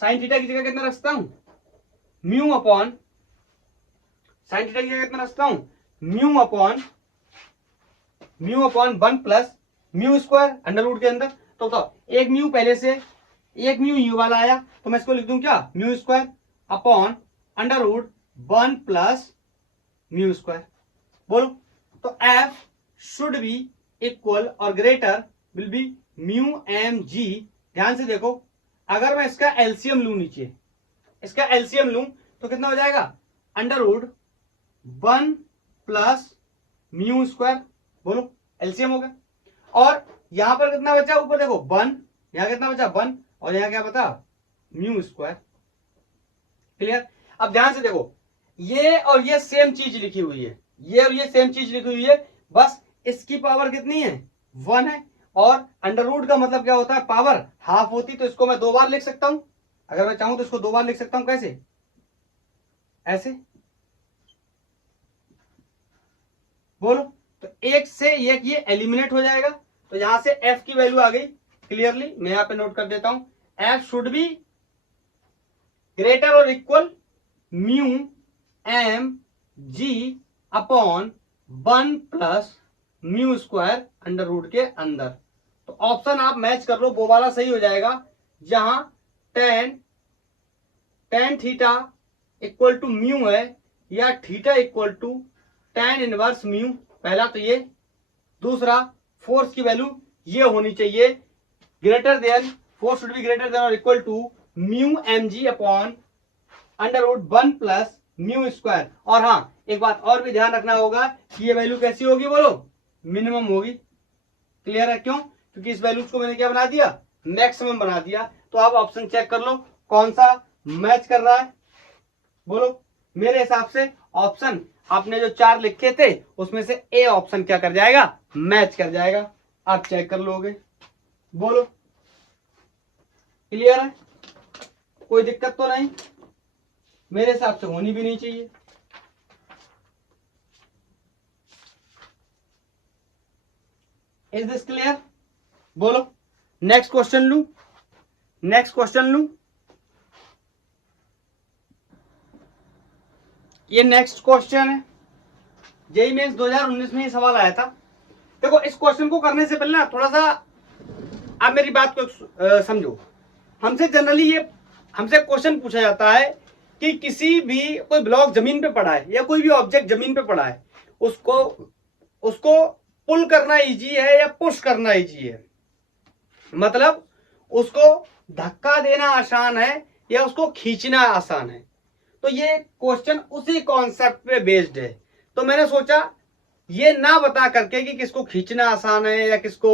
साइन थीटा की जगह कितना रख सकता हूं म्यू अपॉन, साइन थीटा की जगह कितना रख सकता हूं mu upon 1 plus mu square under root के अंदर। तो बताओ एक म्यू पहले से, एक म्यू यू वाला आया, तो मैं इसको लिख दूं क्या mu square upon under root 1 plus mu square. बोलो तो एफ शुड बी इक्वल और greater will be mu M G. ध्यान से देखो अगर मैं इसका एलसीएम लूं, नीचे इसका एलसीएम लूं तो कितना हो जाएगा under root 1 plus mu square. बोलो एलसीएम हो गया, और यहां पर कितना बचा ऊपर देखो 1, यहां कितना बचा 1 और यहां क्या बता म्यू स्क्वायर। क्लियर। अब ध्यान से देखो ये और ये सेम चीज लिखी हुई है, ये और ये सेम चीज लिखी हुई है, बस इसकी पावर कितनी है 1 है, और अंडर रूट का मतलब क्या होता है पावर हाफ होती, तो इसको मैं 2 बार लिख सकता हूं, अगर मैं चाहूं तो इसको 2 बार लिख सकता हूं। कैसे, ऐसे। बोलो तो एक से एक ये एलिमिनेट हो जाएगा, तो यहां से एफ की वैल्यू आ गई क्लियरली, मैं यहां पे नोट कर देता हूं एफ शुड बी ग्रेटर और इक्वल mu M G upon 1 plus mu square under root के अंदर। तो ऑप्शन आप मैच कर लो, वो वाला सही हो जाएगा जहां tan theta equal to mu है या theta equal to tan inverse mu, पहला तो ये, दूसरा फोर्स की वैल्यू ये होनी चाहिए greater than, force should be greater than और equal to mu mg upon √1 plus mu square. और हाँ, एक बात और भी ध्यान रखना होगा कि ये वैल्यू कैसी होगी बोलो, मिनिमम होगी। क्लियर है? क्यों? क्योंकि इस वैल्यूज को मैंने क्या बना दिया, मैक्सिमम बना दिया। तो आप ऑप्शन चेक कर लो कौन सा मैच कर रहा है, बोलो। मेरे हिसाब से ऑप्शन आपने जो 4 लिखे थे उसमें से ए ऑप्शन क्या कर जाएगा, मैच कर जाएगा। आप चेक कर लोगे, बोलो। क्लियर है? कोई दिक्कत तो नहीं? मेरे हिसाब से होनी भी नहीं चाहिए। Is this clear? बोलो। नेक्स्ट क्वेश्चन लू, नेक्स्ट क्वेश्चन लू। ये नेक्स्ट क्वेश्चन है, जेईई मेंस 2019 में ये सवाल आया था। देखो, इस क्वेश्चन को करने से पहले ना थोड़ा सा आप मेरी बात को समझो। हमसे जनरली ये हमसे क्वेश्चन पूछा जाता है कि किसी भी कोई ब्लॉक जमीन पे पड़ा है या कोई भी ऑब्जेक्ट जमीन पे पड़ा है, उसको पुल करना इजी है या पुश करना इजी है, मतलब उसको धक्का देना आसान है या उसको खींचना आसान है। तो ये क्वेश्चन उसी कॉन्सेप्ट पे बेस्ड है। तो मैंने सोचा ये ना बता करके कि किसको खींचना आसान है या किसको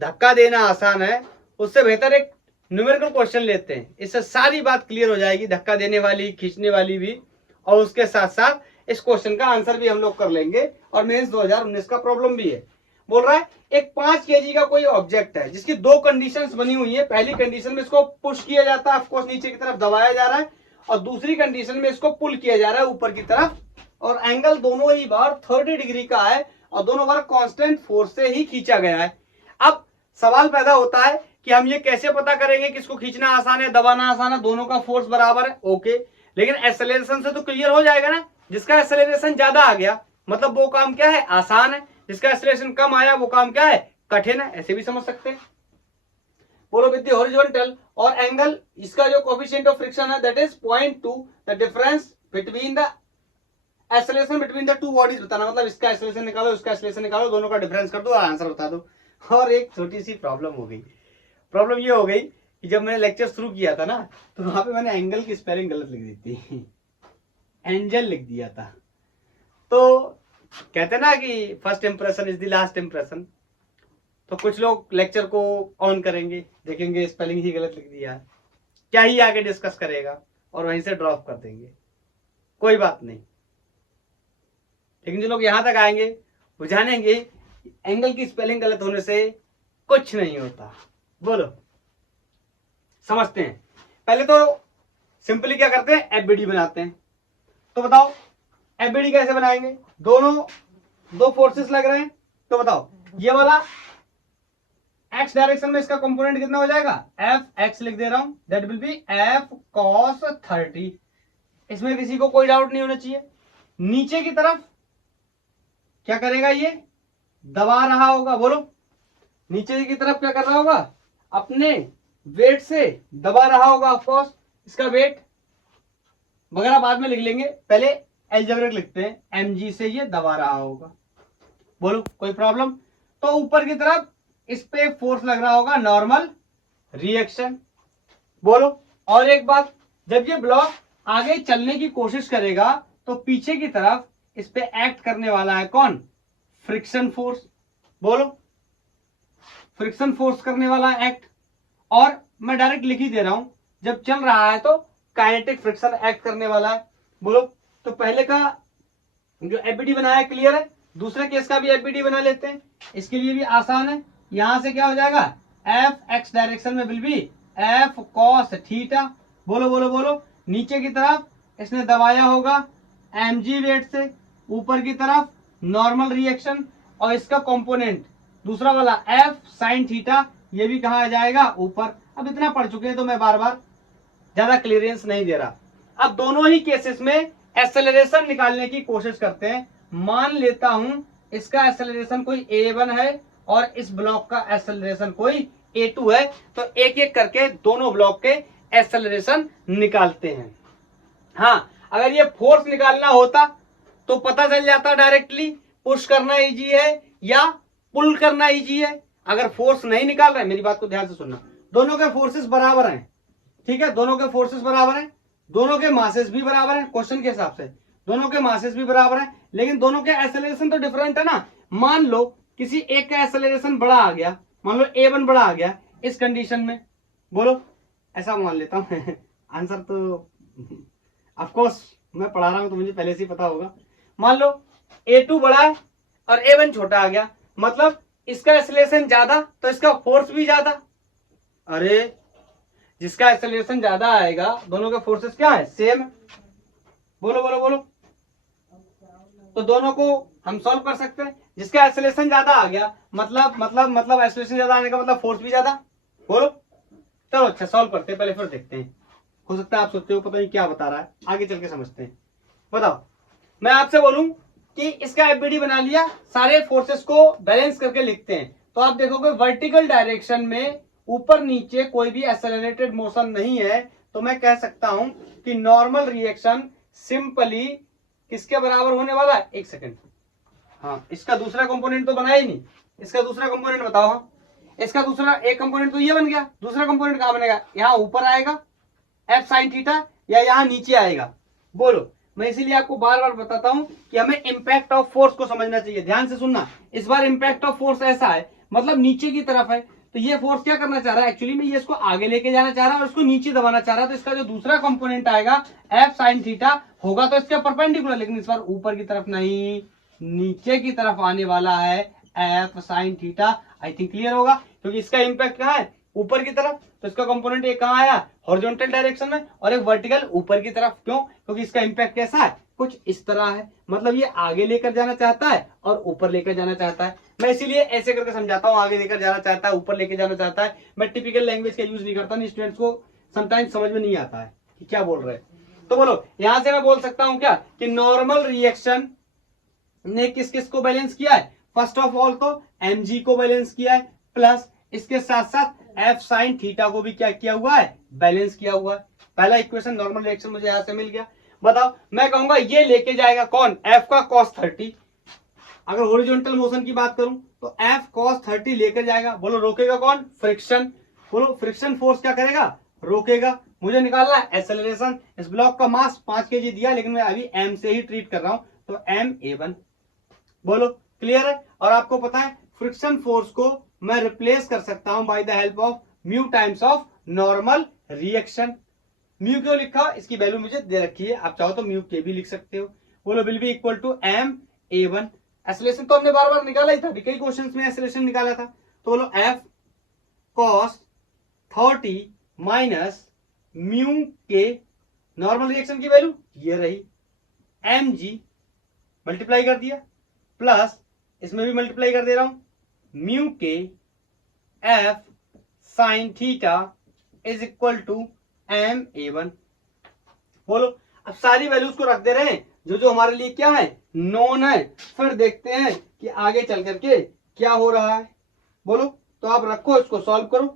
धक्का देना आसान है, उससे बेहतर एक न्यूमेरिकल क्वेश्चन लेते हैं। इससे सारी बात क्लियर हो जाएगी, धक्का देने वाली, खींचने वाली भी, और उसके साथ साथ इस क्वेश्चन का आंसर भी हम लोग कर लेंगे। और मेंस 2019 का प्रॉब्लम भी है। बोल रहा है एक 5 kg का कोई ऑब्जेक्ट है जिसकी 2 कंडीशंस बनी हुई है। पहली कंडीशन में इसको पुश किया जाता है, ऑफकोर्स नीचे की तरफ दबाया जा रहा है, और दूसरी कंडीशन में इसको पुल किया जा रहा है ऊपर की तरफ, और एंगल दोनों ही बार 30 डिग्री का है और दोनों बार कांस्टेंट फोर्स से ही खींचा गया है। अब सवाल पैदा होता है कि हम ये कैसे पता करेंगे किसको खींचना आसान है, दबाना आसान है, दोनों का फोर्स बराबर है। ओके, लेकिन एक्सेलरेशन से तो क्लियर हो जाएगा ना। जिसका एक्सेलरेशन ज्यादा आ गया मतलब वो काम क्या है, आसान है। जिसका एक्सेलरेशन कम आया वो काम क्या है, कठिन है। ऐसे भी समझ सकते हैं। बोलो विद द हॉरिजॉन्टल और एंगल, इसका जो कोएफिशिएंट ऑफ फ्रिक्शन है that is 0.2, the difference between the acceleration between the two bodies बताना, मतलब इसका एक्सेलरेशन निकालो, इसका एक्सेलरेशन निकालो, दोनों का डिफरेंस कर दो और आंसर बता दो। और एक छोटी सी प्रॉब्लम हो गई। प्रॉब्लम ये हो गई कि जब मैंने लेक्चर शुरू किया था ना, तो वहां पे मैंने एंगल की स्पेलिंग गलत लिख दी थी, एंजल लिख दिया था। तो कहते ना कि first impression is the last impression. तो कुछ लोग लेक्चर को ऑन करेंगे, देखेंगे स्पेलिंग ही गलत लिख दिया, क्या ही आगे डिस्कस करेगा, और वहीं से ड्रॉप कर देंगे। कोई बात नहीं, लेकिन जो लोग यहां तक आएंगे वो जानेंगे एंगल की स्पेलिंग गलत होने से कुछ नहीं होता। बोलो, समझते हैं। पहले तो सिंपली क्या करते हैं, एफबीडी बनाते हैं। तो बताओ एफबीडी कैसे बनाएंगे, दोनों 2 फोर्सेस लग रहे हैं। तो बताओ ये वाला एक्स डायरेक्शन में इसका कंपोनेंट कितना हो जाएगा, एफ एक्स लिख दे रहा हूं, that will B F cos 30। इसमें किसी को कोई डाउट नहीं होना चाहिए। नीचे की तरफ क्या करेगा, ये दबा रहा होगा। बोलो, नीचे की तरफ क्या कर रहा होगा, अपने वेट से दबा रहा होगा। ऑफकोर्स इसका वेट वगैरह बाद में लिख लेंगे, पहले एल्जेब्रिक लिखते हैं। mg से ये दबा रहा होगा। बोलो कोई प्रॉब्लम? तो ऊपर की तरफ इस पे फोर्स लग रहा होगा, नॉर्मल रिएक्शन। बोलो, और एक बात, जब ये ब्लॉक आगे चलने की कोशिश करेगा तो पीछे की तरफ इस पे एक्ट करने वाला है कौन, फ्रिक्शन फोर्स। बोलो, फ्रिक्शन फोर्स करने वाला एक्ट। और मैं डायरेक्ट लिख ही दे रहा हूं, जब चल रहा है तो काइनेटिक फ्रिक्शन एक्ट करने वाला है। बोलो, तो पहले का जो एफबीडी बनाया क्लियर है, दूसरे केस का भी एफबीडी बना लेते हैं, इसके लिए भी आसान है। यहां से क्या हो जाएगा, एफ एक्स डायरेक्शन में will be F cos theta. बोलो बोलो बोलो, नीचे की तरफ इसने दबाया होगा mg वेट से, ऊपर की तरफ नॉर्मल रिएक्शन, और इसका कंपोनेंट दूसरा वाला एफ साइन थीटा, ये भी कहा जाएगा ऊपर। अब इतना पढ़ चुके हैं तो मैं बार बार ज्यादा क्लियरेंस नहीं दे रहा। अब दोनों ही केसेस में एक्सेलरेशन निकालने की कोशिश करते हैं। मान लेता हूं इसका एक्सेलरेशन कोई a1 है और इस ब्लॉक का एक्सेलरेशन कोई a2 है, तो एक एक करके दोनों ब्लॉक के एक्सेलरेशन निकालते हैं। हाँ, अगर ये फोर्स निकालना होता तो पता चल जाता डायरेक्टली, पुश करना इजी है या पुल करना इजी है। अगर फोर्स नहीं निकाल रहे, मेरी बात को ध्यान से सुनना, दोनों के फोर्सेस बराबर हैं, ठीक है, दोनों के फोर्सेस बराबर हैं, दोनों के मासेस भी बराबर हैं, क्वेश्चन के हिसाब से दोनों के मासेस भी बराबर हैं, लेकिन दोनों के एक्सेलरेशन तो डिफरेंट है ना। मान लो किसी एक का एक्सेलरेशन बड़ा आ गया, मान लो A1 बड़ा आ गया, इस कंडीशन में बोलो, ऐसा मान लेता हूं आंसर तो ऑफ कोर्स मैं पढ़ा रहा हूं तो मुझे पहले से ही पता होगा। मान लो A2 बड़ा है और A1 छोटा आ गया, मतलब इसका एक्सेलरेशन ज्यादा तो इसका फोर्स भी ज्यादा। अरे जिसका एक्सेलरेशन ज्यादा आएगा, दोनों के फोर्सेस क्या है, सेम है। बोलो बोलो बोलो, तो दोनों को हम सॉल्व कर सकते हैं। जिसका एक्सेलरेशन ज्यादा आ गया मतलब एक्सेलरेशन ज्यादा आने का मतलब फोर्स भी ज्यादा। बोलो, चलो अच्छा सॉल्व करते हैं, पहले फिर देखते हैं। हो सकता है आप सोचते हो पता नहीं क्या बता रहा है, आगे चल के समझते हैं। बताओ, मैं आपसे बोलूं कि इसका एफबीडी बना लिया, सारे फोर्सेस को बैलेंस करके लिखते हैं, तो आप देखोगे वर्टिकल डायरेक्शन में ऊपर नीचे कोई भी एक्सेलरेटेड मोशन नहीं है, तो मैं कह सकता हूं कि नॉर्मल रिएक्शन सिंपली किसके बराबर होने वाला है। एक सेकेंड, हाँ इसका दूसरा कंपोनेंट तो बना ही नहीं, इसका दूसरा कंपोनेंट बताओ। हाँ इसका दूसरा एक कंपोनेंट तो ये बन गया, दूसरा कंपोनेंट कहां बनेगा, यहाँ ऊपर आएगा एफ साइन थीटा या यहाँ नीचे आएगा। बोलो, मैं इसीलिए आपको बार बार बताता हूं कि हमें इंपैक्ट ऑफ फोर्स को समझना चाहिए। ध्यान से सुनना, इस बार इंपैक्ट ऑफ फोर्स ऐसा है, मतलब नीचे की तरफ है, तो ये फोर्स क्या करना चाह रहा है, एक्चुअली में ये इसको आगे लेके जाना चाह रहा है और इसको नीचे दबाना चाह रहा है, तो इसका जो दूसरा कंपोनेंट आएगा एफ साइन थीटा होगा तो इसके परपेंडिकुलर, लेकिन इस बार ऊपर की तरफ नहीं नीचे की तरफ आने वाला है F sine theta. I think clear होगा, क्योंकि इसका इंपैक्ट कहाँ है, ऊपर की तरफ, तो इसका कंपोनेंट एक कहाँ आया, हॉरिजॉन्टल डायरेक्शन में, और एक वर्टिकल ऊपर की तरफ। क्यों, क्योंकि इसका इंपैक्ट कैसा है, कुछ इस तरह है, मतलब ये आगे लेकर जाना चाहता है और ऊपर लेकर जाना चाहता है। मैं इसीलिए ऐसे करके समझाता हूँ, आगे लेकर जाना चाहता है, ऊपर लेकर जाना चाहता है। मैं टिपिकल लैंग्वेज का यूज नहीं करता, नहीं स्टूडेंट्स को समटाइम्स समझ में नहीं आता है कि क्या बोल रहे हैं। तो बोलो, यहां से मैं बोल सकता हूं क्या कि नॉर्मल रिएक्शन ने किस किस को बैलेंस किया है, फर्स्ट ऑफ ऑल तो mg को बैलेंस किया है, प्लस इसके साथ साथ एफ साइन थीटा को भी क्या किया हुआ है, बैलेंस किया हुआ है। पहला इक्वेशन नॉर्मल रिएक्शन मुझे यहां से मिल गया। बताओ, मैं कहूंगा ये लेके जाएगा कौन, एफ का cos 30। अगर हॉरिजॉन्टल मोशन की बात करूं तो एफ cos 30 लेकर जाएगा। बोलो रोकेगा कौन, फ्रिक्शन। बोलो फ्रिक्शन फोर्स क्या करेगा, रोकेगा। मुझे निकालना है एक्सेलरेशन। इस ब्लॉक का मास 5 kg दिया, लेकिन मैं अभी m से ही ट्रीट कर रहा हूं, तो ma1। बोलो क्लियर है। और आपको पता है फ्रिक्शन फोर्स को मैं रिप्लेस कर सकता हूं by the help of mu times of normal reaction. Mu क्यों लिखा, इसकी वैल्यू मुझे दे रखी है, आप चाहो तो म्यू के भी लिख सकते हो। बोलो will be equal to ma1। Acceleration तो हमने बार बार निकाला ही था, कई क्वेश्चंस में एक्सेलरेशन निकाला था। तो बोलो एफ cos 30 माइनस म्यू के, नॉर्मल रिएक्शन की वैल्यू ये रही, mg मल्टीप्लाई कर दिया, प्लस इसमें भी मल्टीप्लाई कर दे रहा हूं म्यू के F sine theta is equal to ma1। बोलो, अब सारी वैल्यूज को रख दे रहे हैं जो जो हमारे लिए क्या है, नोन है। फिर देखते हैं कि आगे चल करके क्या हो रहा है। बोलो, तो आप रखो, इसको सॉल्व करो।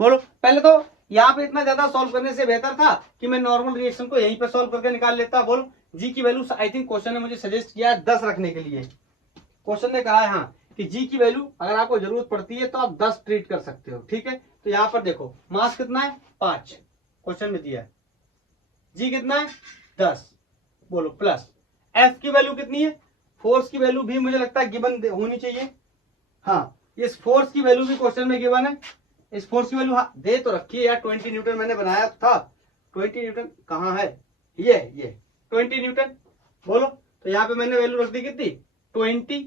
बोलो, पहले तो यहाँ पे इतना ज्यादा सॉल्व करने से बेहतर था कि मैं नॉर्मल रिएक्शन को यहीं पे सॉल्व करके निकाल लेता। बोलो, जी की वैल्यू आई थिंक क्वेश्चन ने मुझे सजेस्ट किया है 10 रखने के लिए। क्वेश्चन ने कहा है हाँ कि जी की वैल्यू अगर आपको जरूरत पड़ती है तो आप 10 ट्रीट कर सकते हो, ठीक है। तो यहाँ पर देखो मास कितना है, 5 क्वेश्चन में दिया है, जी कितना है 10। बोलो प्लस एफ की वैल्यू कितनी है, फोर्स की वैल्यू भी मुझे लगता है गिवन होनी चाहिए। हाँ, इस फोर्स की वैल्यू भी क्वेश्चन में गिवन है। इस फोर्स की वैल्यू हाँ दे तो रखी है यार, 20 न्यूटन मैंने बनाया था। 20 न्यूटन कहाँ है, ये 20 न्यूटन। बोलो, तो यहाँ पे मैंने वैल्यू रख दी कितनी, 20।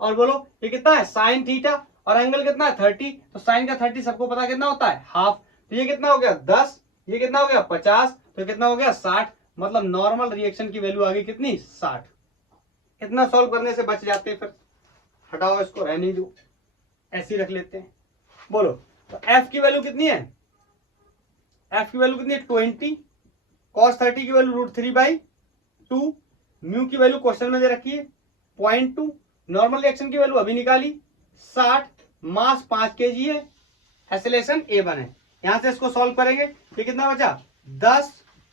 और बोलो ये कितना है, साइन थीटा, और एंगल कितना है 30। तो साइन का 30 सबको पता कितना होता है, हाफ। तो ये कितना हो गया 10, ये कितना हो गया 50, तो कितना हो गया 60। मतलब नॉर्मल रिएक्शन की वैल्यू आ गई कितनी, 60। इतना सॉल्व करने से बच जाते हैं, फिर हटाओ इसको, रहने दो, ऐसे ही रख लेते हैं। बोलो, तो एफ की वैल्यू कितनी है, एफ की वैल्यू कितनी है 20, cos 30 की वैल्यू √3/2, म्यू की वैल्यू क्वेश्चन में दे रखी है 0.2, नॉर्मल रिएक्शन की वैल्यू अभी निकाली 60, मास 5 kg है, एक्सेलरेशन a1 है। यहां से इसको सॉल्व करेंगे, ये कितना बचा 10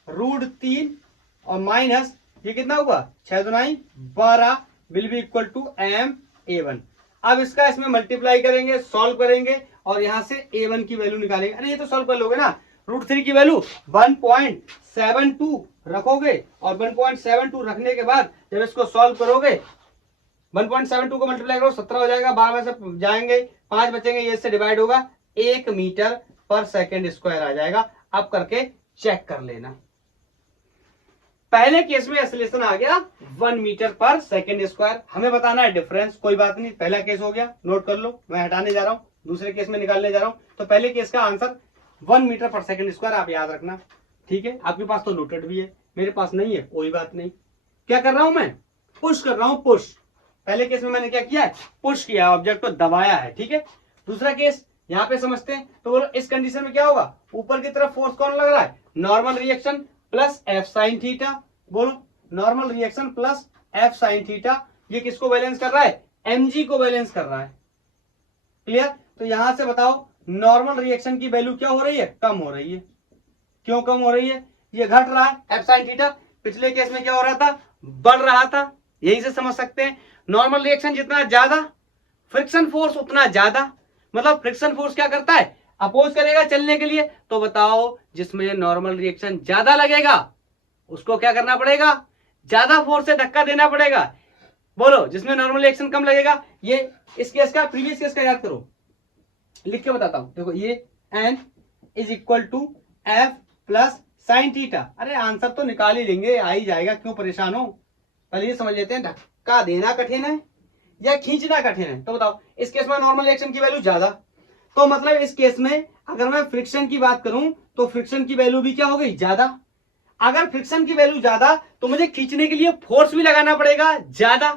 √3 और माइनस ये कितना हुआ 6 × 2 = 12 will be equal to ma1। अब इसका इसमें मल्टीप्लाई करेंगे, सॉल्व करेंगे और यहां से A1 की वैल्यू निकालेंगे। अरे ये तो सॉल्व कर लोगे ना, √3 की वैल्यू 1.72 रखोगे और 1.72 रखने के बाद जब इसको सॉल्व करोगे 1.72 को मल्टीप्लाई करो 17 हो जाएगा, 12 में से जाएंगे 5 बचेंगे, ये इससे डिवाइड होगा 1 मीटर पर सेकेंड स्क्वायर आ जाएगा। अब करके चेक कर लेना। पहले केस में एक्सेलरेशन आ गया 1 मीटर पर सेकेंड स्क्वायर, हमें बताना है डिफरेंस। कोई बात नहीं, पहला केस हो गया, नोट कर लो, मैं हटाने जा रहा हूं, दूसरे केस में निकालने जा रहा हूं। तो पहले केस का answer 1 metre per second square, आप याद रखना, ठीक है। आपके पास तो नोटेड भी है, मेरे पास नहीं है, कोई बात नहीं। क्या कर रहा हूं मैं, पुश कर रहा हूं, पुश। पहले केस में मैंने क्या किया है, पुश किया, ऑब्जेक्ट को दबाया है, ठीक है। दूसरा केस यहां पे समझते हैं। तो बोलो इस कंडीशन में क्या होगा, ऊपर की तरफ फोर्स कौन लग रहा है, normal reaction plus F sine theta. बोलो normal reaction plus F sine theta, ये किसको बैलेंस कर रहा है, mg को बैलेंस कर रहा है। क्लियर। तो यहां से बताओ नॉर्मल रिएक्शन की वैल्यू क्या हो रही है, कम हो रही है। क्यों कम हो रही है, ये घट रहा है एफ साइन थीटा। पिछले केस में क्या हो रहा था, बढ़ रहा था। यही से समझ सकते हैं, नॉर्मल रिएक्शन जितना ज्यादा फ्रिक्शन फोर्स उतना ज्यादा। मतलब फ्रिक्शन फोर्स क्या करता है, अपोज करेगा चलने के लिए। तो बताओ जिसमें नॉर्मल रिएक्शन ज्यादा लगेगा उसको क्या करना पड़ेगा, ज्यादा फोर्स से धक्का देना पड़ेगा। बोलो जिसमें नॉर्मल रिएक्शन कम लगेगा, ये इस केस का प्रीवियस केस का याद करो, लिख के बताता हूं। देखो ये n is equal to F plus sine theta. अरे आंसर तो निकाल ही लेंगे, आ ही जाएगा, क्यों परेशान हो। पहले ये समझ लेते हैं, धक्का देना कठिन है या खींचना कठिन है। तो बताओ इस केस में नॉर्मल रिएक्शन की वैल्यू ज्यादा, तो मतलब इस केस में अगर मैं फ्रिक्शन की बात करूं तो फ्रिक्शन की वैल्यू भी क्या हो गई, ज्यादा। अगर फ्रिक्शन की वैल्यू ज्यादा तो मुझे खींचने के लिए फोर्स भी लगाना पड़ेगा ज्यादा।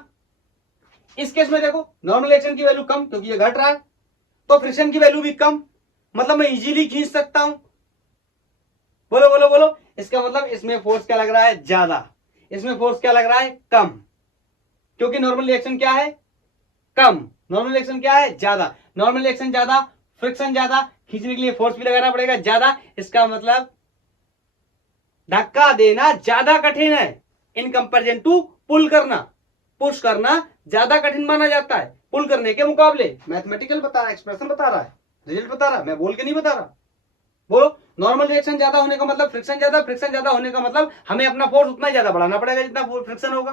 इस केस में देखो नॉर्मल रिएक्शन की वैल्यू कम क्योंकि ये घट रहा है, तो फ्रिक्शन की वैल्यू भी कम, मतलब मैं इजीली खींच सकता हूं। बोलो बोलो बोलो, इसका मतलब इसमें फोर्स क्या लग रहा है, ज्यादा, इसमें फोर्स क्या लग रहा है, कम, क्योंकि नॉर्मल रिएक्शन क्या है, कम, नॉर्मल रिएक्शन क्या है, ज्यादा। नॉर्मल रिएक्शन ज्यादा, फ्रिक्शन ज्यादा, खींचने के लिए फोर्स भी लगाना पड़ेगा ज्यादा। इसका मतलब धक्का देना ज्यादा कठिन है इन कंपैरिजन टू पुल करना। पुश करना ज्यादा कठिन माना जाता है पुल करने के मुकाबले। मैथमेटिकल बता रहा है, एक्सप्रेशन बता रहा है, रिजल्ट बता रहा है, मैं बोल के नहीं बता रहा। बोलो नॉर्मल रिएक्शन ज्यादा होने का मतलब फ्रिक्शन ज्यादा, फ्रिक्शन ज्यादा होने का मतलब हमें अपना फोर्स उतना ज्यादा बढ़ाना पड़ेगा जितना फ्रिक्शन होगा।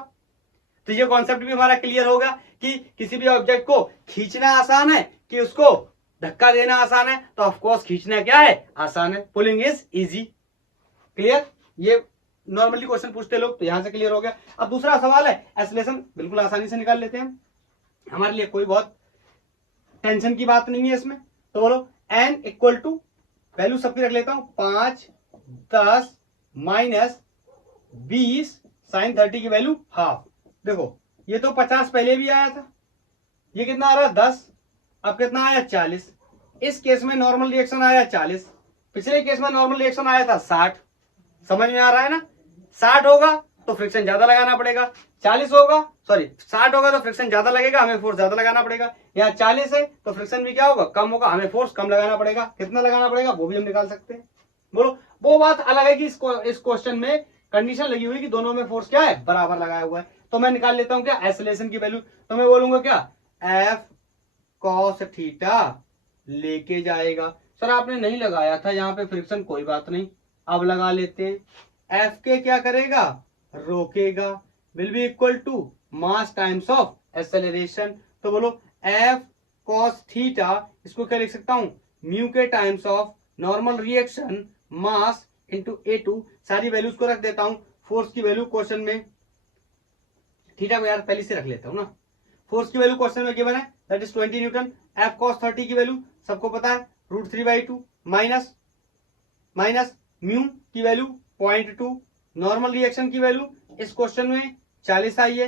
तो ये कॉन्सेप्ट भी हमारा क्लियर होगा कि किसी भी ऑब्जेक्ट को खींचना आसान है कि उसको धक्का देना आसान है। तो ऑफकोर्स खींचना क्या है, आसान है, पुलिंग इज इजी। क्लियर। ये नॉर्मली क्वेश्चन पूछते लोग, तो यहां से क्लियर हो गया। अब दूसरा सवाल है एक्सेलरेशन, बिल्कुल आसानी से निकाल लेते हैं, हमारे लिए कोई बहुत टेंशन की बात नहीं है इसमें। तो बोलो n इक्वल टू, वैल्यू सबकी रख लेता हूं, 5 10 माइनस 20 साइन 30 की वैल्यू हाफ। देखो ये तो 50 पहले भी आया था, ये कितना आ रहा है 10, अब कितना आया 40। इस केस में नॉर्मल रिएक्शन आया 40, पिछले केस में नॉर्मल रिएक्शन आया था 60। समझ में आ रहा है ना, 60 होगा तो फ्रिक्शन ज्यादा लगाना पड़ेगा, 40 होगा, सॉरी 60 होगा तो फ्रिक्शन ज्यादा लगेगा, हमें फोर्स ज्यादा लगाना पड़ेगा। यहाँ 40 है तो फ्रिक्शन भी क्या होगा, कम होगा, हमें फोर्स कम लगाना पड़ेगा। कितना लगाना पड़ेगा वो भी हम निकाल सकते हैं। बोलो वो बात अलग है कि इस क्वेश्चन में कंडीशन लगी हुई कि दोनों में फोर्स क्या है, बराबर लगाया हुआ है। तो मैं निकाल लेता हूं क्या, एक्सेलरेशन की वैल्यू। तो मैं बोलूंगा क्या, एफ कॉस थीटा लेके जाएगा। सर आपने नहीं लगाया था यहाँ पे फ्रिक्शन, कोई बात नहीं, अब लगा लेते हैं। एफ के क्या करेगा, रोकेगा, will be equal to mass times of acceleration. तो बोलो एफ कॉस थीटा, इसको क्या लिख सकता हूं, म्यू के times of normal reaction mass into A2। सारी वैल्यूज को रख देता हूं। फोर्स की वैल्यू क्वेश्चन में, थीटा को यार पहले से रख लेता हूं ना। फोर्स की वैल्यू क्वेश्चन में गिवन है, that is 20 Newton. F cos 30 की वैल्यू सबको पता है, √3/2 माइनस माइनस म्यू की वैल्यू 0.2, नॉर्मल रिएक्शन की वैल्यू इस क्वेश्चन में 40 आई है।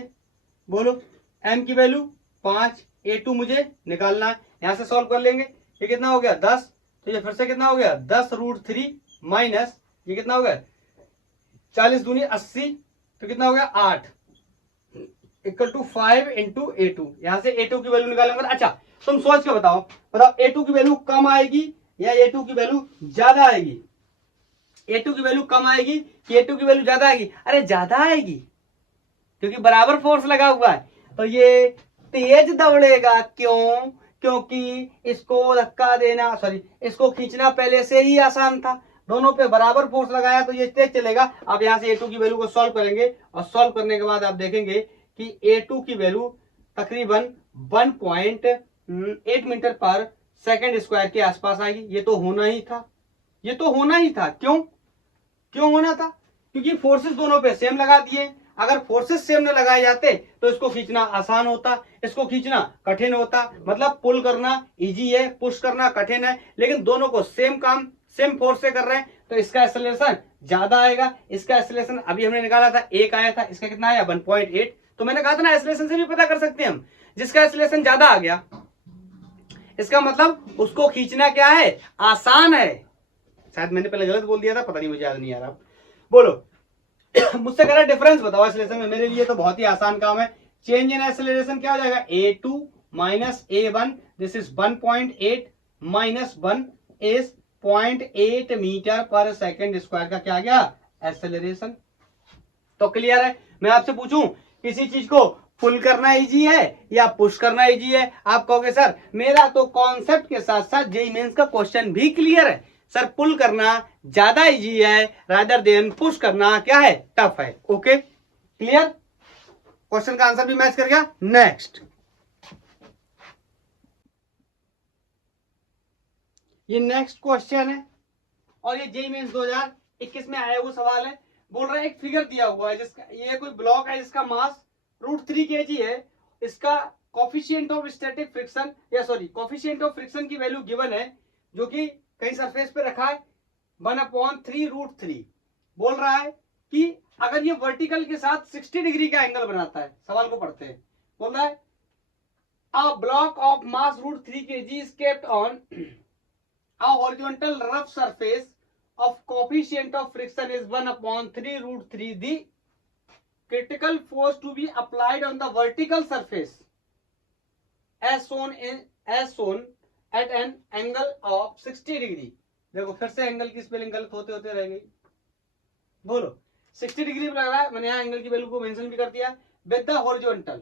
बोलो एम की वैल्यू 5, A2 मुझे निकालना है, यहां से सॉल्व कर लेंगे। ये कितना हो गया 10, तो ये फिर से कितना हो गया 10√3 माइनस ये कितना हो गया 40 दूनी 80, तो कितना हो गया 8 इक्वल टू 5 इंटू A2। यहां से A2 की वैल्यू निकालेंगे। अच्छा तुम सोच के बताओ A2 की वैल्यू कम आएगी या A2 की वैल्यू ज्यादा आएगी। A2 की वैल्यू कम आएगी कि A2 की वैल्यू ज्यादा आएगी, अरे ज्यादा आएगी क्योंकि बराबर फोर्स लगा हुआ है। तो ये तेज दौड़ेगा। क्यों? क्योंकि इसको धक्का देना, सॉरी इसको खींचना पहले से ही आसान था, दोनों पे बराबर फोर्स लगाया तो ये तेज चलेगा। अब यहां से A2 की वैल्यू को सॉल्व करेंगे और सॉल्व करने के बाद आप देखेंगे कि A2 की वैल्यू तकरीबन 1.8 मीटर पर सेकंड स्क्वायर के आसपास आएगी। ये तो होना ही था, ये तो होना ही था। क्यों? क्यों होना था? क्योंकि फोर्सेस दोनों पे सेम लगा दिए। अगर फोर्सेस सेम न लगाए जाते तो इसको खींचना आसान होता, इसको खींचना कठिन होता। मतलब पुल करना इजी है, पुश करना कठिन है, लेकिन दोनों को सेम काम सेम फोर्स से कर रहे हैं तो इसका एक्सेलरेशन ज्यादा आएगा। इसका एक्सेलरेशन अभी हमने निकाला था 1 आया था, इसका कितना आया 1.8। तो मैंने कहा था ना एक्सेलरेशन से भी पता कर सकते हैं हम, जिसका एक्सेलरेशन ज्यादा आ गया इसका मतलब उसको खींचना क्या है, आसान है। शायद मैंने पहले गलत बोल दिया था, पता नहीं, मुझे याद नहीं आ रहा। बोलो मुझसे कह रहा है डिफरेंस बताओ एक्सेलरेशन में। मेरे लिए तो बहुत ही आसान काम है। चेंज इन एक्सेलरेशन क्या हो जाएगा, A2 minus A1, this is 1.8 minus 1 is 0.8 metre per second square का क्या गया, एक्सेलरेशन। तो क्लियर है? मैं आपसे पूछूं किसी चीज को पुल करना इजी है या पुश करना इजी है, आप कहोगे सर मेरा तो कॉन्सेप्ट के साथ साथ जेईई मेंस का क्वेश्चन भी क्लियर है। सर पुल करना ज्यादा इजी है रादर देन पुश करना क्या है, टफ है। Okay clear? क्वेश्चन का आंसर भी मैच कर गया। नेक्स्ट, ये नेक्स्ट क्वेश्चन है और ये जेईई मेंस 2021 में आया हुआ सवाल है। बोल रहा है एक फिगर दिया हुआ है जिसका, ये कोई ब्लॉक है जिसका मास √3 kg है, इसका कोफिशिएंट ऑफ स्टैटिक फ्रिक्शन या सॉरी कोफिशिएंट ऑफ फ्रिक्शन की वैल्यू गिवन है जो कि कहीं सरफेस पे रखा है 1/3 √3। बोल रहा है कि अगर ये वर्टिकल के साथ 60 डिग्री का एंगल बनाता है, सवाल को पढ़ते हैं। बोल रहा है a block of mass √3 kg is kept on a horizontal rough surface of coefficient of friction is 1/3 √3, the critical force to be applied on the vertical surface as shown at an angle of 60 degree। देखो फिर से angle की spelling गलत होते होते रह गई। बोलो 60 डिग्री पे लग रहा है, मैंने यहाँ एंगल की वैल्यू को मेंशन भी कर दिया। With the horizontal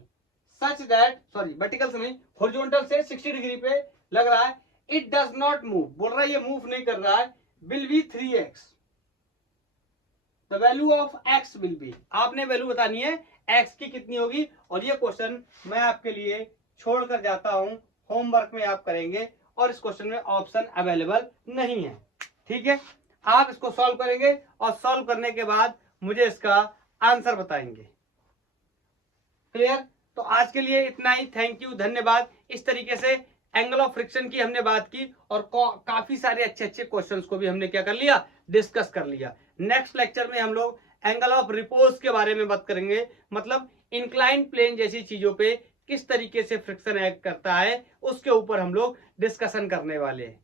such that, sorry vertical से नहीं, हॉरिजॉन्टल से 60 डिग्री पे लग रहा है। इट डज नॉट मूव, बोल रहा है ये मूव नहीं कर रहा है। Will B 3x, the value of x will be, आपने वैल्यू बतानी है x की कितनी होगी। और ये क्वेश्चन मैं आपके लिए छोड़कर जाता हूं, होमवर्क में आप करेंगे और इस क्वेश्चन में ऑप्शन अवेलेबल नहीं है। ठीक है, आप इसको सॉल्व करेंगे और सॉल्व करने के बाद मुझे इसका आंसर बताएंगे। क्लियर? तो आज के लिए इतना ही। थैंक यू, धन्यवाद। इस तरीके से एंगल ऑफ फ्रिक्शन की हमने बात की और काफी सारे अच्छे अच्छे क्वेश्चंस को भी हमने क्या कर लिया, डिस्कस कर लिया। नेक्स्ट लेक्चर में हम लोग एंगल ऑफ रिपोज के बारे में बात करेंगे, मतलब इंक्लाइंड प्लेन जैसी चीजों पे किस तरीके से फ्रिक्शन एक्ट करता है, उसके ऊपर हम लोग डिस्कशन करने वाले हैं।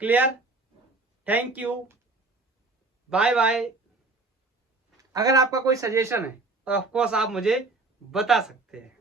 Clear? Thank you, bye bye. अगर आपका कोई सजेशन है तो ऑफ कोर्स आप मुझे बता सकते हैं।